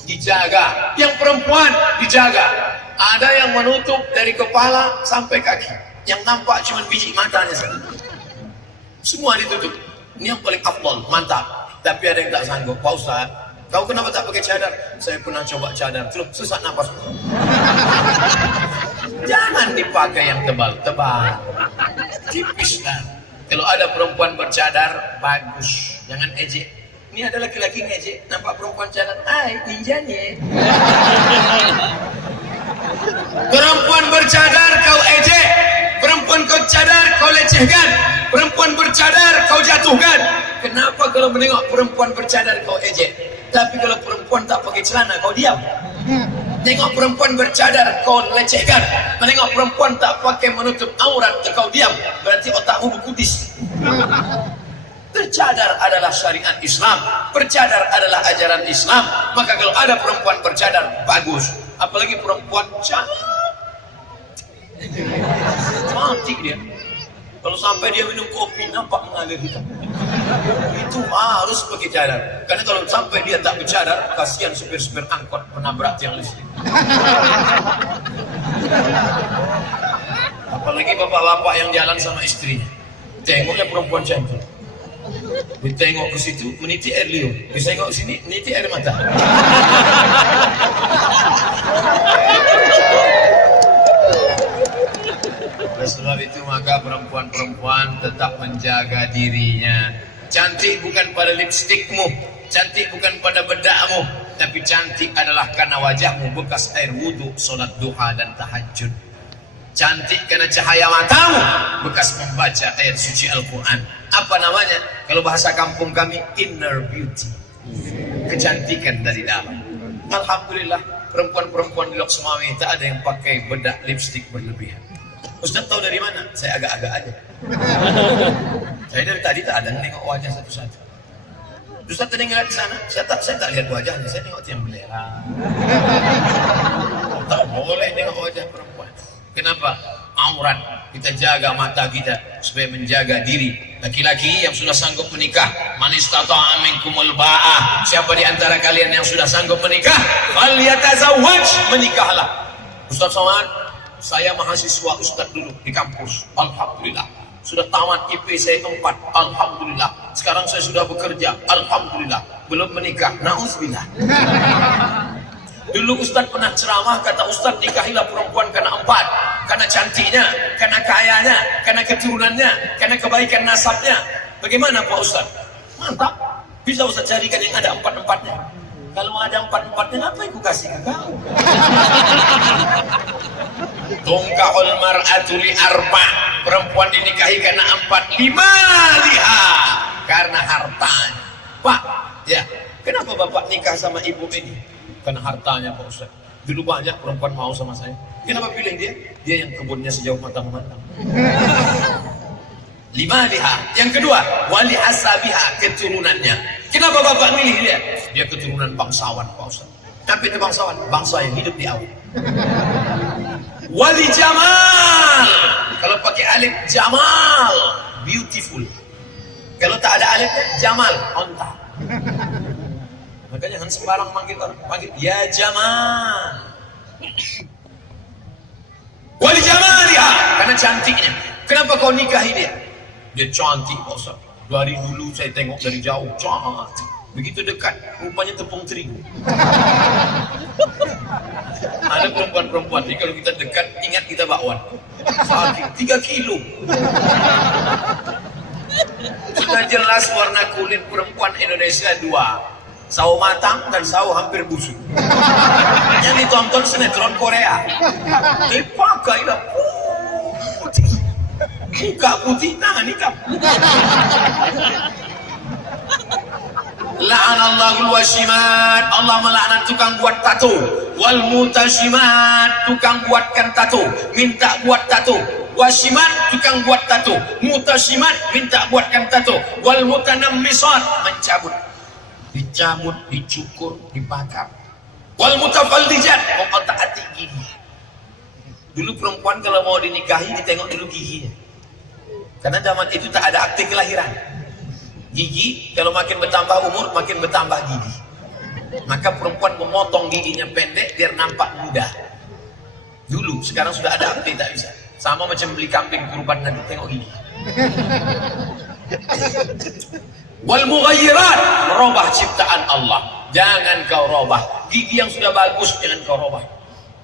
Dijaga. Yang perempuan dijaga. Ada yang menutup dari kepala sampai kaki. Yang nampak cuma biji matanya saja. Semua ditutup. Ini yang paling afdal, mantap. Tapi ada yang tak sanggup. Pak Ustaz, kau kenapa tak pakai cadar? Saya pernah coba cadar, terus susah napas. Jangan dipakai yang tebal-tebal, tipis lah. Kalau ada perempuan bercadar, bagus. Jangan ejek. Ini ada laki-laki ngejek, nampak perempuan cadar, ay ninjanya. Perempuan bercadar kau ejek, perempuan kau cadar kau lecehkan, perempuan bercadar kau jatuhkan. Kenapa kalau menengok perempuan bercadar kau ejek, tapi kalau perempuan tak pakai celana kau diam? Tengok perempuan bercadar kau lecehkan, menengok perempuan tak pakai menutup aurat kau diam, berarti otakmu berkudis. Bercadar adalah syariat Islam, bercadar adalah ajaran Islam. Maka kalau ada perempuan bercadar, bagus. Apalagi perempuan cantik, mati dia. Kalau sampai dia minum kopi, nampak mengalir hitam. Itu harus pakai cadar. Karena kalau sampai dia tak bercadar, kasihan supir-supir angkot menabrak tiang listrik. Apalagi bapak-bapak yang jalan sama istrinya, tengoknya perempuan cantik. Ditengok ke situ, meniti air liur. Ditengok sini, meniti air mata. Oleh sebab itu maka perempuan-perempuan tetap menjaga dirinya. Cantik bukan pada lipstikmu, cantik bukan pada bedakmu, tapi cantik adalah karena wajahmu bekas air wudhu, solat duha dan tahajud. Cantik karena cahaya matamu bekas membaca ayat suci Al-Quran. Apa namanya? Kalau bahasa kampung kami, inner beauty. Kecantikan dari dalam. Alhamdulillah, perempuan-perempuan di Loksmawi tak ada yang pakai bedak lipstik berlebihan. Ustaz tahu dari mana? Saya agak-agak aja. Saya dari tadi tak ada nengok wajah satu-satu. Ustaz tadi ngeliat di sana, saya tak lihat wajahnya, saya nengok tiang bendera. Tak boleh nengok wajah perempuan. Kenapa? Aurat. Kita jaga mata kita supaya menjaga diri. Laki-laki yang sudah sanggup menikah, man istata'a minkumul ba'ah. Siapa di antara kalian yang sudah sanggup menikah, falyatazawwaj, menikahlah. Ustaz Somad, saya mahasiswa Ustaz dulu di kampus. Alhamdulillah. Sudah tamat IP saya 4. Alhamdulillah. Sekarang saya sudah bekerja. Alhamdulillah. Belum menikah. Na'udzubillah. Dulu Ustaz pernah ceramah, kata Ustaz, nikahilah perempuan karena 4. Karena cantiknya, karena kayanya, karena keturunannya, karena kebaikan nasabnya. Bagaimana Pak Ustaz? Mantap. Bisa Ustaz carikan yang ada 4-4-nya. Kalau ada 4-4-nya ngapain ku kasih ke kau? Tungkahul mar'atu li arba, perempuan dinikahi karena 4. 5 liha, karena hartanya. Pak, ya, kenapa bapak nikah sama ibu ini? Karena hartanya Pak Ustaz. Dulu banyak perempuan mau sama saya. Kenapa pilih dia? Dia yang kebunnya sejauh mata memandang. 5 liha. Yang kedua, wali asabiha, keturunannya. Kenapa bapak milih dia? Dia keturunan bangsawan Pak Ustaz. Tapi itu bangsawan, bangsa yang hidup di awal. Wali jamal, kalau pakai alif jamal, beautiful. Kalau tak ada alifnya jamal, onta. Makanya jangan sembarang manggil orang, panggil ya jamal. Wali jamal dia, karena cantiknya. Kenapa kau nikahi dia? Dia cantik Pak Ustaz. Dari dulu saya tengok dari jauh, cantik. Begitu dekat, rupanya tepung terigu. Ada perempuan-perempuan ini kalau kita dekat, ingat kita bakwan. Sakit, 3 kilo. Sudah jelas warna kulit perempuan Indonesia 2. Sawo matang dan sawo hampir busuk. Yang ditonton sinetron Korea. Dipakailah putih. Muka putih, tangan hitam. La'anallahul washimat, Allah melaknat tukang buat tato. Wal mutashimat, tukang buatkan tato, minta buat tato. Washimat, tukang buat tato. Mutashimat, minta buatkan tato. Wal mutanammisat, mencabut, dicabut, dicukur, dibakar. Wal mutafaldijat, mengotak-atik gigi. Dulu perempuan kalau mau dinikahi ditengok dulu giginya, karena zaman itu tak ada akte kelahiran. Gigi kalau makin bertambah umur makin bertambah gigi, maka perempuan memotong giginya pendek biar nampak muda. Dulu, sekarang sudah ada akte tak bisa. Sama macam beli kambing kurban nanti tengok gigi. Wal mughayyirat, merubah ciptaan Allah. Jangan kau robah. Gigi yang sudah bagus jangan kau robah.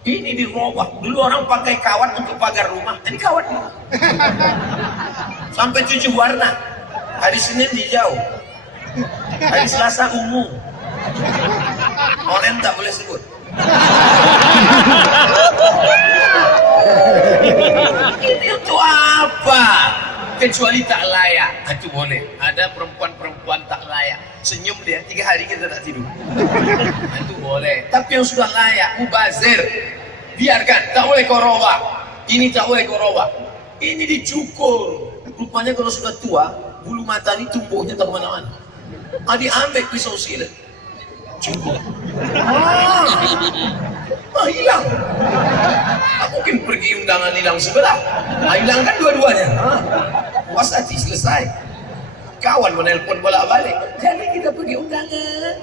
Ini dirobah. Dulu orang pakai kawat untuk pagar rumah, ini kawat sampai 7 warna. Hari Senin hijau, hari Selasa ungu, oren tak boleh sebut. Ini untuk apa? Kecuali tak layak, itu boleh. Ada perempuan-perempuan tak layak, senyum dia 3 hari kita tak tidur, itu boleh. Tapi yang sudah layak, mubazir, biarkan, tak boleh kau robah. Ini tak boleh kau robah. Ini dicukur. Rupanya kalau sudah tua, bulu mata ini tumbuhnya tak kemana-mana. Diambil pisau silet, cukup. Hilang. Mungkin pergi undangan hilang sebelah. Hilang kan dua-duanya. Puas hati selesai. Kawan menelpon bolak-balik. Jadi kita pergi undangan.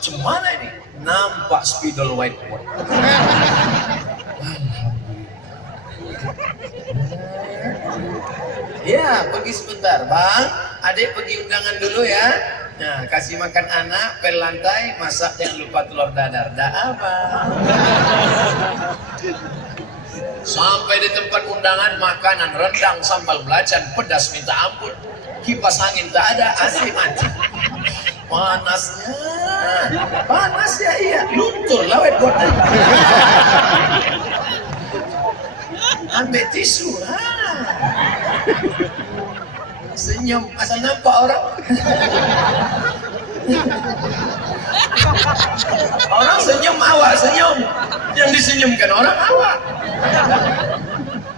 Cemana ini? Nampak spidol whiteboard. Ya, pergi sebentar, Bang. Adik pergi undangan dulu ya. Nah, kasih makan anak, pel lantai, masak jangan lupa telur dadar. Dah apa? Sampai di tempat undangan, makanan rendang, sambal belacan, pedas minta ampun. Kipas angin tak ada, AC mati. Panasnya, panas ya iya. Luntur lawet buat. Ambil tisu. Senyum, asal nampak orang. Orang senyum, awak senyum. Yang disenyumkan orang awak.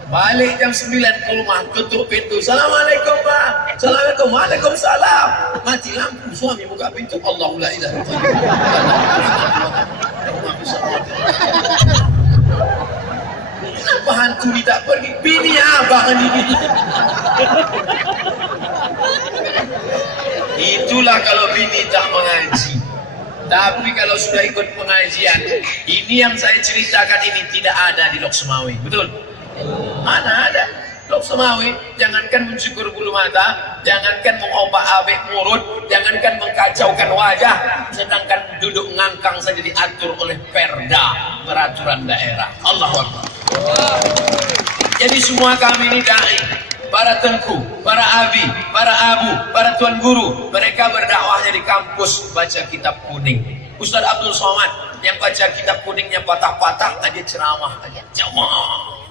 Balik jam 9 ke rumah, tutup pintu. Assalamualaikum Pak. Assalamualaikum. Waalaikumsalam. Mati lampu, suami buka pintu. Allahu la ilaha illallah. Kenapa hantu ni tak pergi? Bini abang ni. Itulah kalau bini tak mengaji. Tapi kalau sudah ikut pengajian, ini yang saya ceritakan ini tidak ada di Lok Semawi. Betul? Mana ada? Lok Semawi, jangankan mencukur bulu mata, jangankan mengobak-abik mulut, jangankan mengkacaukan wajah, sedangkan duduk ngangkang saja diatur oleh perda, peraturan daerah. Allahu Akbar. Jadi semua kami ini dai, para tengku, para abi, para abu, para tuan guru, mereka berdakwahnya di kampus baca kitab kuning. Ustaz Abdul Somad yang baca kitab kuningnya patah-patah aja ceramah aja jamaah.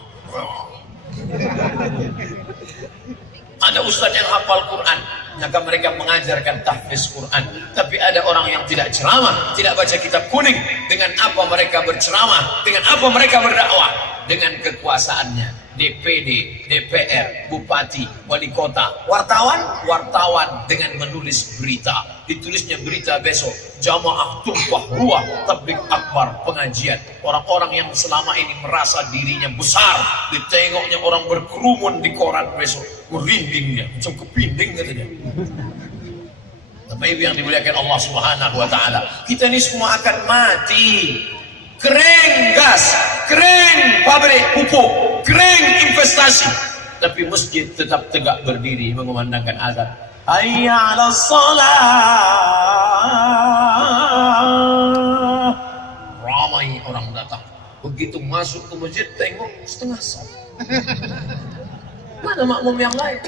Ada ustaz yang hafal Quran, maka mereka mengajarkan tahfiz Quran. Tapi ada orang yang tidak ceramah, tidak baca kitab kuning. Dengan apa mereka berceramah? Dengan apa mereka berdakwah? Dengan kekuasaannya. DPD, DPR, bupati, wali kota, wartawan dengan menulis berita. Ditulisnya berita besok, jamaah tumpah ruah, tabligh akbar, pengajian. Orang-orang yang selama ini merasa dirinya besar, ditengoknya orang berkerumun di koran besok, merindingnya, macam kepinding katanya. Bapak Ibu yang dimuliakan Allah Subhanahu wa taala, kita ini semua akan mati. Kering gas, kering pabrik pupuk, kering investasi, tapi masjid tetap tegak berdiri mengumandangkan azan. Hayya 'alas shalah. Ramai orang datang. Begitu masuk ke masjid tengok setengah salat. Mana makmum yang lain?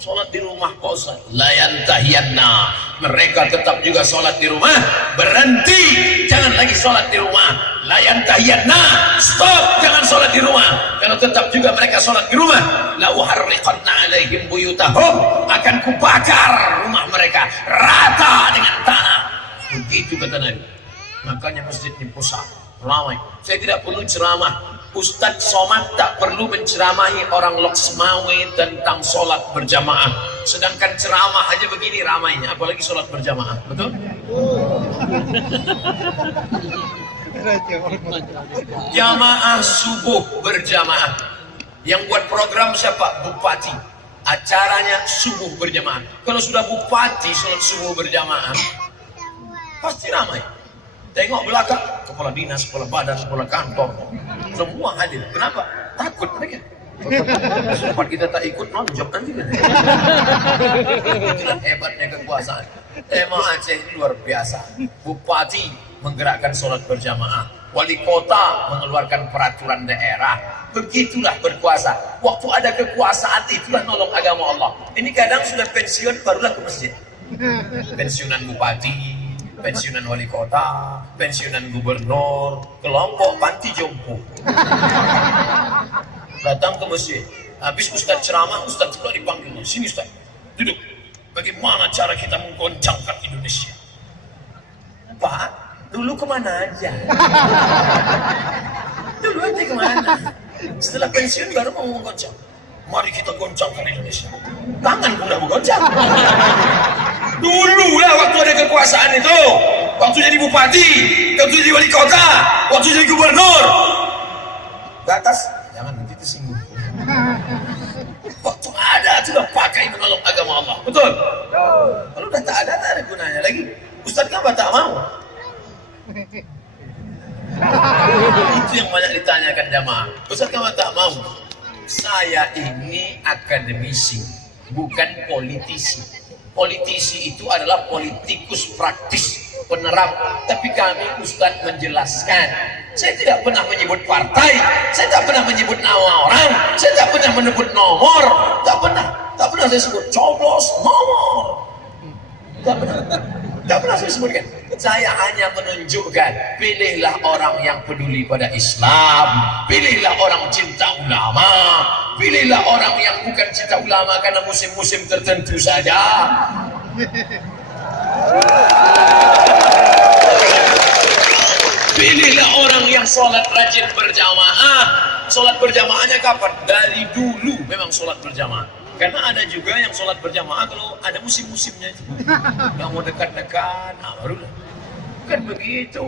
Sholat di rumah kok Ustaz. Layan tahiyanna. Mereka tetap juga sholat di rumah. Berhenti. Jangan lagi sholat di rumah. Layan tahiyanna. Stop. Jangan sholat di rumah. Kalau tetap juga mereka sholat di rumah, la uharriqanna alaihim buyutahum. Akan kubakar rumah mereka rata dengan tanah. Begitu kata Nabi. Makanya masjid di pusat ramai. Saya tidak perlu ceramah. Ustadz Somad tak perlu menceramahi orang Loksmawe tentang sholat berjamaah. Sedangkan ceramah aja begini ramainya, apalagi sholat berjamaah. Betul? Jamaah subuh berjamaah. Yang buat program siapa? Bupati. Acaranya subuh berjamaah. Kalau sudah bupati sholat subuh berjamaah, pasti ramai. Tengok belakang, kepala dinas, kepala badan, kepala kantor, semua hadir. Kenapa? Takut mereka. Sempat kita tak ikut nonjok nanti kan. Itulah hebatnya kekuasaan. Tema Aceh luar biasa. Bupati menggerakkan sholat berjamaah, wali kota mengeluarkan peraturan daerah. Begitulah berkuasa. Waktu ada kekuasaan itulah nolong agama Allah. Ini kadang sudah pensiun barulah ke masjid. Pensiunan bupati, pensiunan wali kota, pensiunan gubernur, kelompok panti jompo datang ke masjid. Habis Ustadz ceramah, Ustadz pula dipanggilnya, sini Ustadz, duduk. Bagaimana cara kita menggoncangkan Indonesia? Pak, dulu kemana aja? Dulu aja kemana? Setelah pensiun baru mau menggoncang. Mari kita goncangkan Indonesia. Tangan udah menggoncang. Dulu lah waktu ada kekuasaan itu, waktu jadi bupati, waktu jadi wali kota, waktu jadi gubernur. Ke atas, jangan nanti tersinggung. Waktu ada sudah pakai menolong agama Allah, betul? Kalau udah tak ada, tak ada gunanya lagi. Ustadz kenapa tak mau? Itu yang banyak ditanyakan jamaah. Ustadz kenapa tak mau? Saya ini akademisi, bukan politisi. Politisi itu adalah politikus praktis, penerap. Tapi kami Ustadz menjelaskan. Saya tidak pernah menyebut partai, saya tak pernah menyebut nama orang, saya tak pernah menyebut nomor, tak pernah saya sebut coblos nomor, tak pernah saya sebutkan. Saya hanya menunjukkan, pilihlah orang yang peduli pada Islam, pilihlah orang cinta ulama, pilihlah orang yang bukan cinta ulama karena musim-musim tertentu saja. Pilihlah orang yang sholat rajin berjamaah. Sholat berjamaahnya kapan? Dari dulu memang sholat berjamaah. Karena ada juga yang sholat berjamaah kalau ada musim-musimnya itu. Yang mau dekat-dekat, nah barulah. Bukan begitu.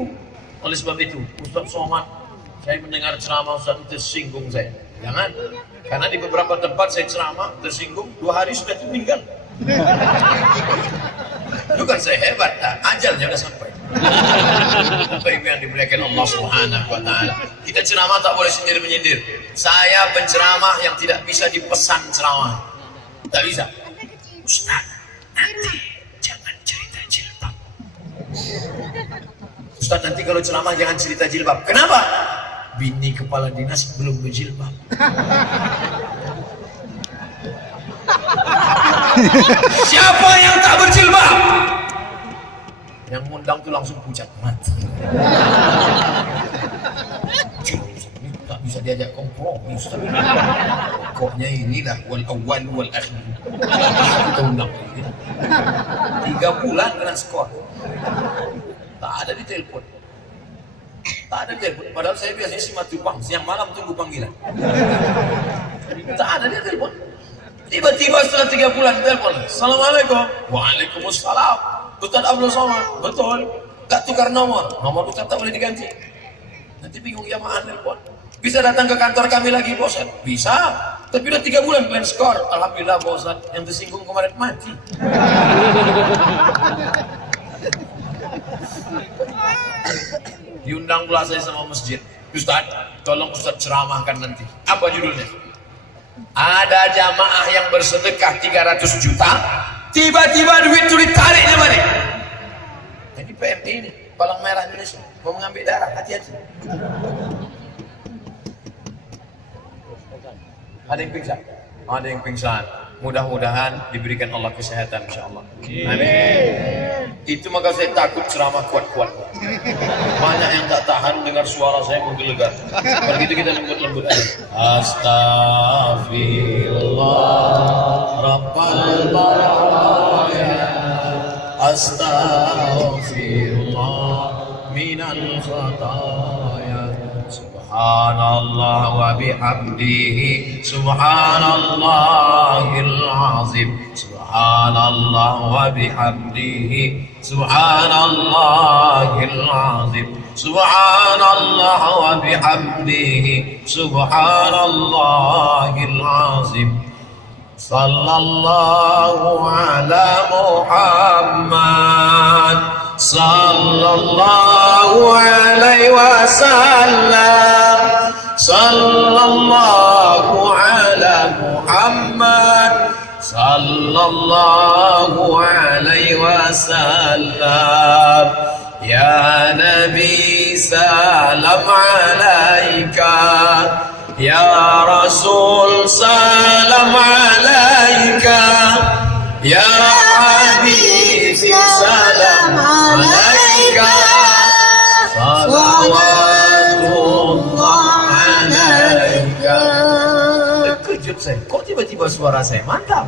Oleh sebab itu, Ustaz Somad, saya mendengar ceramah Ustaz tersinggung saya. Jangan. Karena di beberapa tempat saya ceramah tersinggung, 2 hari sudah meninggal. Itu kan saya hebat, nah, ajalnya sudah sampai. Bapak Ibu yang dimuliakan Allah Subhanahu wa taala. Kita ceramah tak boleh sindir-menyindir. Saya penceramah yang tidak bisa dipesan ceramah. Tak bisa. Ustaz, nanti jangan cerita jilbab. Ustaz, nanti kalau ceramah jangan cerita jilbab. Kenapa? Bini kepala dinas belum berjilbab. Siapa yang tak berjilbab? Yang ngundang tuh langsung pucat mati. Tak bisa diajak kompromi. Pokoknya inilah wal awal wal akhir. Kita undang. 3 bulan kena skor. Tak ada di telepon. Tak ada telepon. Padahal saya biasanya simak tupang. Siang malam tunggu panggilan. Tak ada dia telepon. Tiba-tiba setelah 3 bulan telepon. Assalamualaikum. Waalaikumsalam. Ustaz Abdul Somad. Betul. Tak tukar nomor. Nomor Ustaz tak boleh diganti. Nanti bingung jamaah telepon. Bisa datang ke kantor kami lagi, bosan? Bisa. Tapi udah 3 bulan plan skor. Alhamdulillah, bosan. Yang tersinggung kemarin mati. Diundang pula saya sama masjid. Ustaz, tolong Ustaz ceramahkan nanti. Apa judulnya? Ada jamaah yang bersedekah 300 juta. Tiba-tiba duit itu ditariknya balik. Ini PMI ini, Palang Merah Indonesia. Mau mengambil darah, hati-hati. Ada yang pingsan? Ada yang pingsan. Mudah-mudahan diberikan Allah kesehatan, insyaallah. Amin. Itu maka saya takut ceramah kuat-kuat. Banyak yang tak tahan dengar suara saya menggelegar. Kalau gitu kita lembut-lembut aja. Astaghfirullah Rabbal baraya. Astaghfirullah minal khataya. Subhanallah wa bihamdihi subhanallahil azim. Subhanallah wa bihamdihi subhanallahil azim. Subhanallah wa bihamdihi subhanallahil azim. Sallallahu ala Muhammad sallallahu alaihi wasallam. Sallallahu ala Muhammad sallallahu alaihi wasallam. Ya Nabi salam alaika. Ya Rasul salam alaika. Ya Habib salam alaika. Salawatullah alaika. Terkejut saya, kok tiba-tiba suara saya mantap.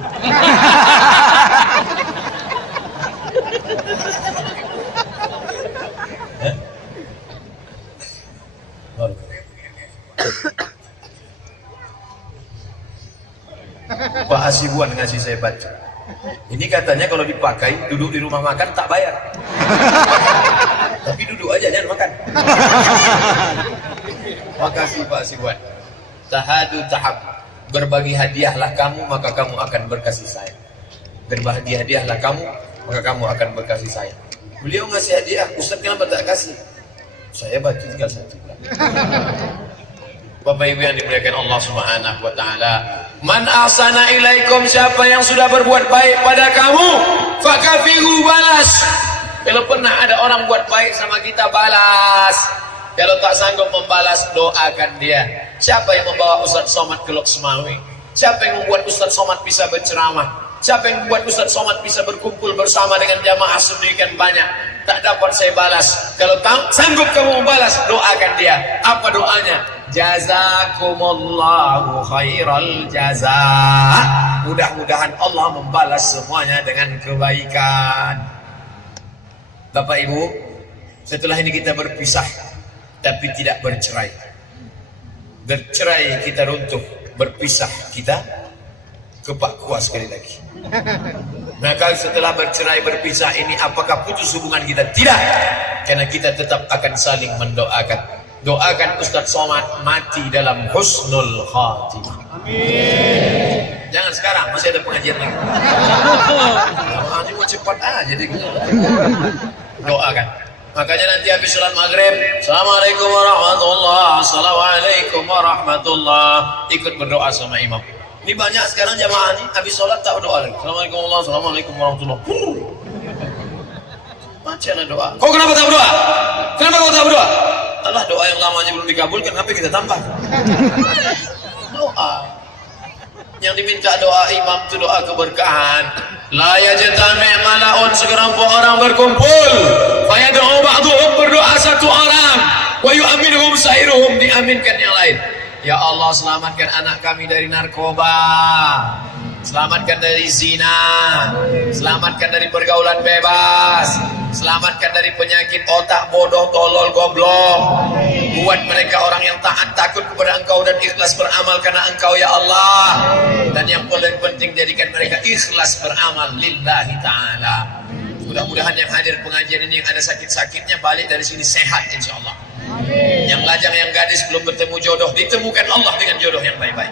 Pak Hasibuan ngasih saya baca. Ini katanya kalau dipakai duduk di rumah makan tak bayar. Tapi duduk aja jangan makan. Makasih Pak Hasibuan. Tahadu tahab. Berbagi hadiahlah kamu maka kamu akan berkasih sayang. Berbagi hadiahlah kamu maka kamu akan berkasih sayang. Beliau ngasih hadiah, Ustaz kenapa tak kasih? Saya baca tinggal 1 bulan. Bapak Ibu yang dimuliakan Allah Subhanahu wa taala, man ahsana ilaikum, siapa yang sudah berbuat baik pada kamu, fakafiru, balas. Kalau pernah ada orang buat baik sama kita, balas. Kalau tak sanggup membalas, doakan dia. Siapa yang membawa Ustaz Somad ke Lok Semawi? Siapa yang membuat Ustaz Somad bisa berceramah? Siapa yang membuat Ustaz Somad bisa berkumpul bersama dengan jamaah sedemikian banyak? Tak dapat saya balas. Kalau sanggup kamu membalas, doakan dia. Apa doanya? Jazakumullahu khairal jazaa. Mudah-mudahan Allah membalas semuanya dengan kebaikan. Bapak Ibu, setelah ini kita berpisah, tapi tidak bercerai. Bercerai kita runtuh, berpisah kita kepak kuas sekali lagi. Maka setelah bercerai berpisah ini, apakah putus hubungan kita? Tidak, karena kita tetap akan saling mendoakan. Doakan Ustaz Somad mati dalam husnul khatimah. Amin. Jangan sekarang, masih ada pengajian lagi. Ini mau cepat aja deh. Doakan. Makanya nanti habis sholat maghrib, Assalamualaikum warahmatullahi, Assalamualaikum warahmatullahi, ikut berdoa sama imam. Ini banyak sekarang jamaah ini habis sholat tak berdoa lagi. Assalamualaikum warahmatullahi, Assalamualaikum warahmatullahi. Bacalah doa. Kau kenapa tak berdoa? Kenapa kau tak berdoa? Allah, doa yang lamanya belum dikabulkan, kenapa kita tambah? Doa. Yang diminta doa imam itu doa keberkahan. La yajtami' mala'un, sekelompok orang berkumpul. Fayad'u ba'dhum, berdoa satu orang. Wa yu'minuhum sa'iruhum, diaminkan yang lain. Ya Allah, selamatkan anak kami dari narkoba. Selamatkan dari zina, selamatkan dari pergaulan bebas, selamatkan dari penyakit otak bodoh, tolol, goblok. Buat mereka orang yang taat, takut kepada Engkau dan ikhlas beramal karena Engkau ya Allah. Dan yang paling penting, jadikan mereka ikhlas beramal lillahi ta'ala. Mudah-mudahan yang hadir pengajian ini yang ada sakit-sakitnya balik dari sini sehat insya Allah. Yang lajang, yang gadis belum bertemu jodoh, ditemukan Allah dengan jodoh yang baik-baik.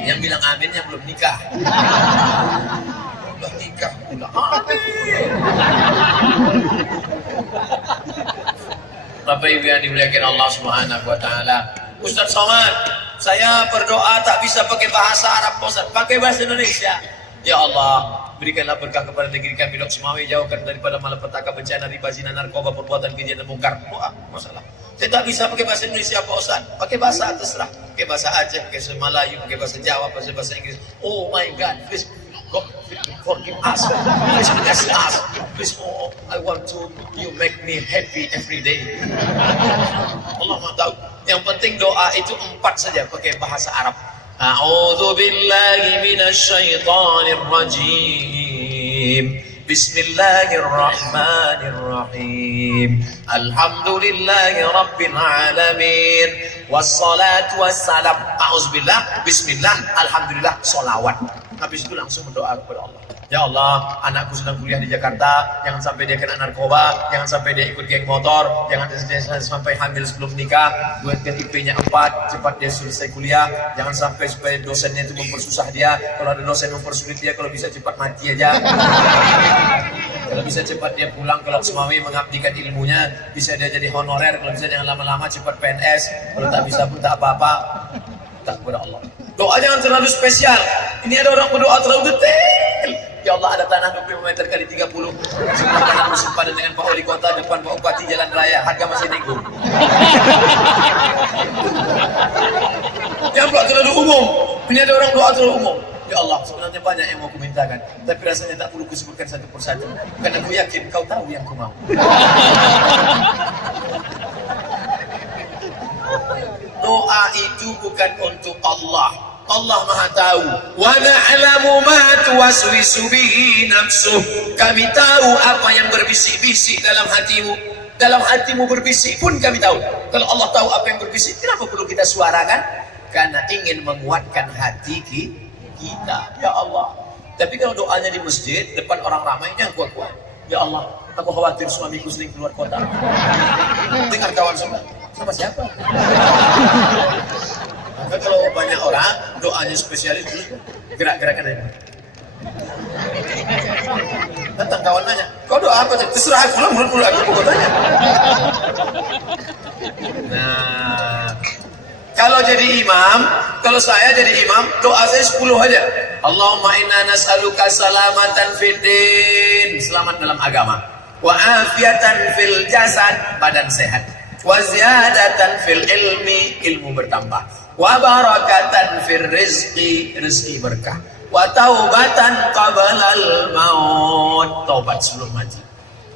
Yang bilang amin yang belum nikah. Udah nikah, udah amin. Bapak Ibu yang dimuliakan Allah Subhanahu wa taala. Ustaz Somad, saya berdoa tak bisa pakai bahasa Arab, Ustaz, pakai bahasa Indonesia. Ya Allah, berikanlah berkah kepada negeri kami Lok Sumawe, jauhkan daripada malapetaka, bencana, riba, zina, narkoba, perbuatan keji dan mungkar. Wah, masalah. Saya tak bisa pakai bahasa Indonesia Pak Ustaz. Pakai bahasa terserah. Pakai bahasa Aceh, pakai bahasa Melayu, pakai bahasa Jawa, pakai bahasa Inggris. Oh my God, please God forgive us. Please bless us. Please, oh, I want to you make me happy every day. Allah Maha tahu. Yang penting doa itu 4 saja pakai bahasa Arab. A'udzu billahi minasy syaithanir rajim. Bismillahirrahmanirrahim. Alhamdulillahi rabbil alamin. Wassalatu wassalam. A'udzubillah, bismillah, alhamdulillah, sholawat. Habis itu langsung berdoa kepada Allah. Ya Allah, anakku sedang kuliah di Jakarta, jangan sampai dia kena narkoba, jangan sampai dia ikut geng motor, jangan sampai hamil sebelum nikah, buatkan IP-nya 4, cepat dia selesai kuliah, jangan sampai supaya dosennya itu mempersusah dia, kalau ada dosen mempersulit dia, kalau bisa cepat mati aja. Kalau bisa cepat dia pulang ke Lok Sumawe mengabdikan ilmunya, bisa dia jadi honorer, kalau bisa jangan lama-lama cepat PNS, kalau tak bisa pun tak apa-apa, tak kepada Allah. Doa jangan terlalu spesial. Ini ada orang berdoa terlalu detail. Ya Allah, ada tanah 25 meter kali 30. Sebelah kanan musim padan dengan Pak Wali Kota, depan Pak Bupati, jalan raya, harga masih nego. Yang pula terlalu umum. Ini ada orang doa terlalu umum. Ya Allah, sebenarnya banyak yang mau kumintakan, tapi rasanya tak perlu kusebutkan satu persatu, karena aku yakin kau tahu yang ku mau. Doa itu bukan untuk Allah. Allah Maha tahu. Wa na'lamu ma tuwaswisu bihi nafsuh. Kami tahu apa yang berbisik-bisik dalam hatimu. Dalam hatimu berbisik pun kami tahu. Kalau Allah tahu apa yang berbisik, kenapa perlu kita suarakan? Karena ingin menguatkan hati kita. Ya Allah. Tapi kalau doanya di masjid depan orang ramai, jangan kuat-kuat. Ya Allah, aku khawatir suamiku sering keluar kota. Dengar kawan semua. Sama siapa? Maka kalau banyak orang doanya spesialis, gerak-gerakan aja. Datang kawan nanya, kau doa apa? Terserah aku lah, mulut aku kau tanya. Nah, kalau jadi imam, kalau saya jadi imam, doa saya 10 aja. Allahumma inna nas'aluka salamatan fid din, selamat dalam agama. Wa afiatan fil jasad, badan sehat. Wa ziyadatan fil ilmi, ilmu bertambah. Wa barakatan fil rizqi, rezeki berkah. Wa taubatan qabalal maut, taubat sebelum mati.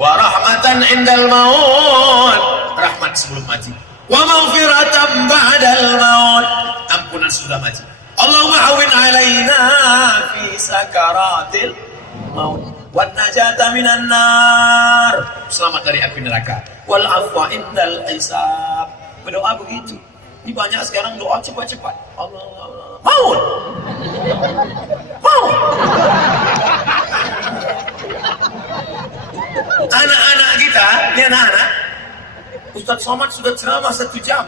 Wa rahmatan indal maut, rahmat sebelum mati. Wa maghfiratan ba'dal maut, ampunan sudah mati. Allahumma hawwin alaina fi sakaratil maut. Wan najata minan nar, selamat dari api neraka. Wal afwa indal hisab. Berdoa begitu. Ini banyak sekarang doa cepat-cepat. Allah, maut. Maut. Anak-anak kita, ini anak-anak, Ustaz Somad sudah ceramah 1 jam.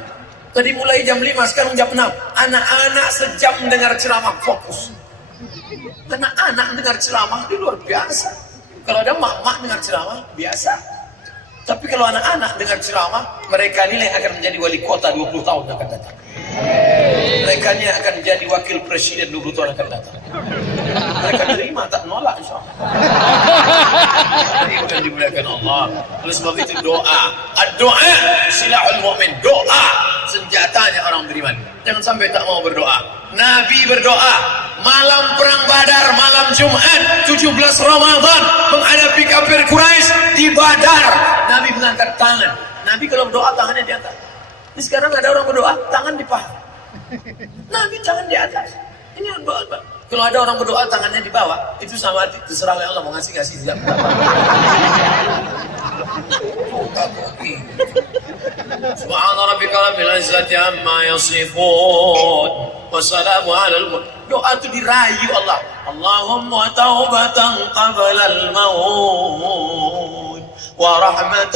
Tadi mulai jam 5, sekarang jam 6. Anak-anak sejam dengar ceramah, fokus. Anak-anak dengar ceramah itu luar biasa. Kalau ada mak-mak dengar ceramah, biasa. Tapi kalau anak-anak dengar ceramah, mereka nilai akan menjadi wali kota 20 tahun akan datang. Mereka ini akan menjadi wakil presiden 20 tahun akan datang. Mereka terima, tak nolak insya Allah. Ini bukan dimuliakan Allah. Oleh sebab itu doa. Ad-doa silahul mu'min. Doa senjatanya orang beriman. Jangan Jangan sampai tak mau berdoa. Nabi berdoa malam perang Badar, malam Jumat 17 Ramadan menghadapi kafir Quraisy di Badar. Nabi mengangkat tangan. Nabi kalau berdoa tangannya di atas. Ini sekarang ada orang berdoa tangan di paha. Nabi tangan di atas. Ini doa. Kalau ada orang berdoa tangannya di bawah, itu sama terserah oleh Allah mau ngasih tidak. Subhana rabbika rabbil izzati amma yasifun wa salamun alal mursalin. Doa itu dirayu Allah. Allahumma taubatan qabla al-maut wa rahmatan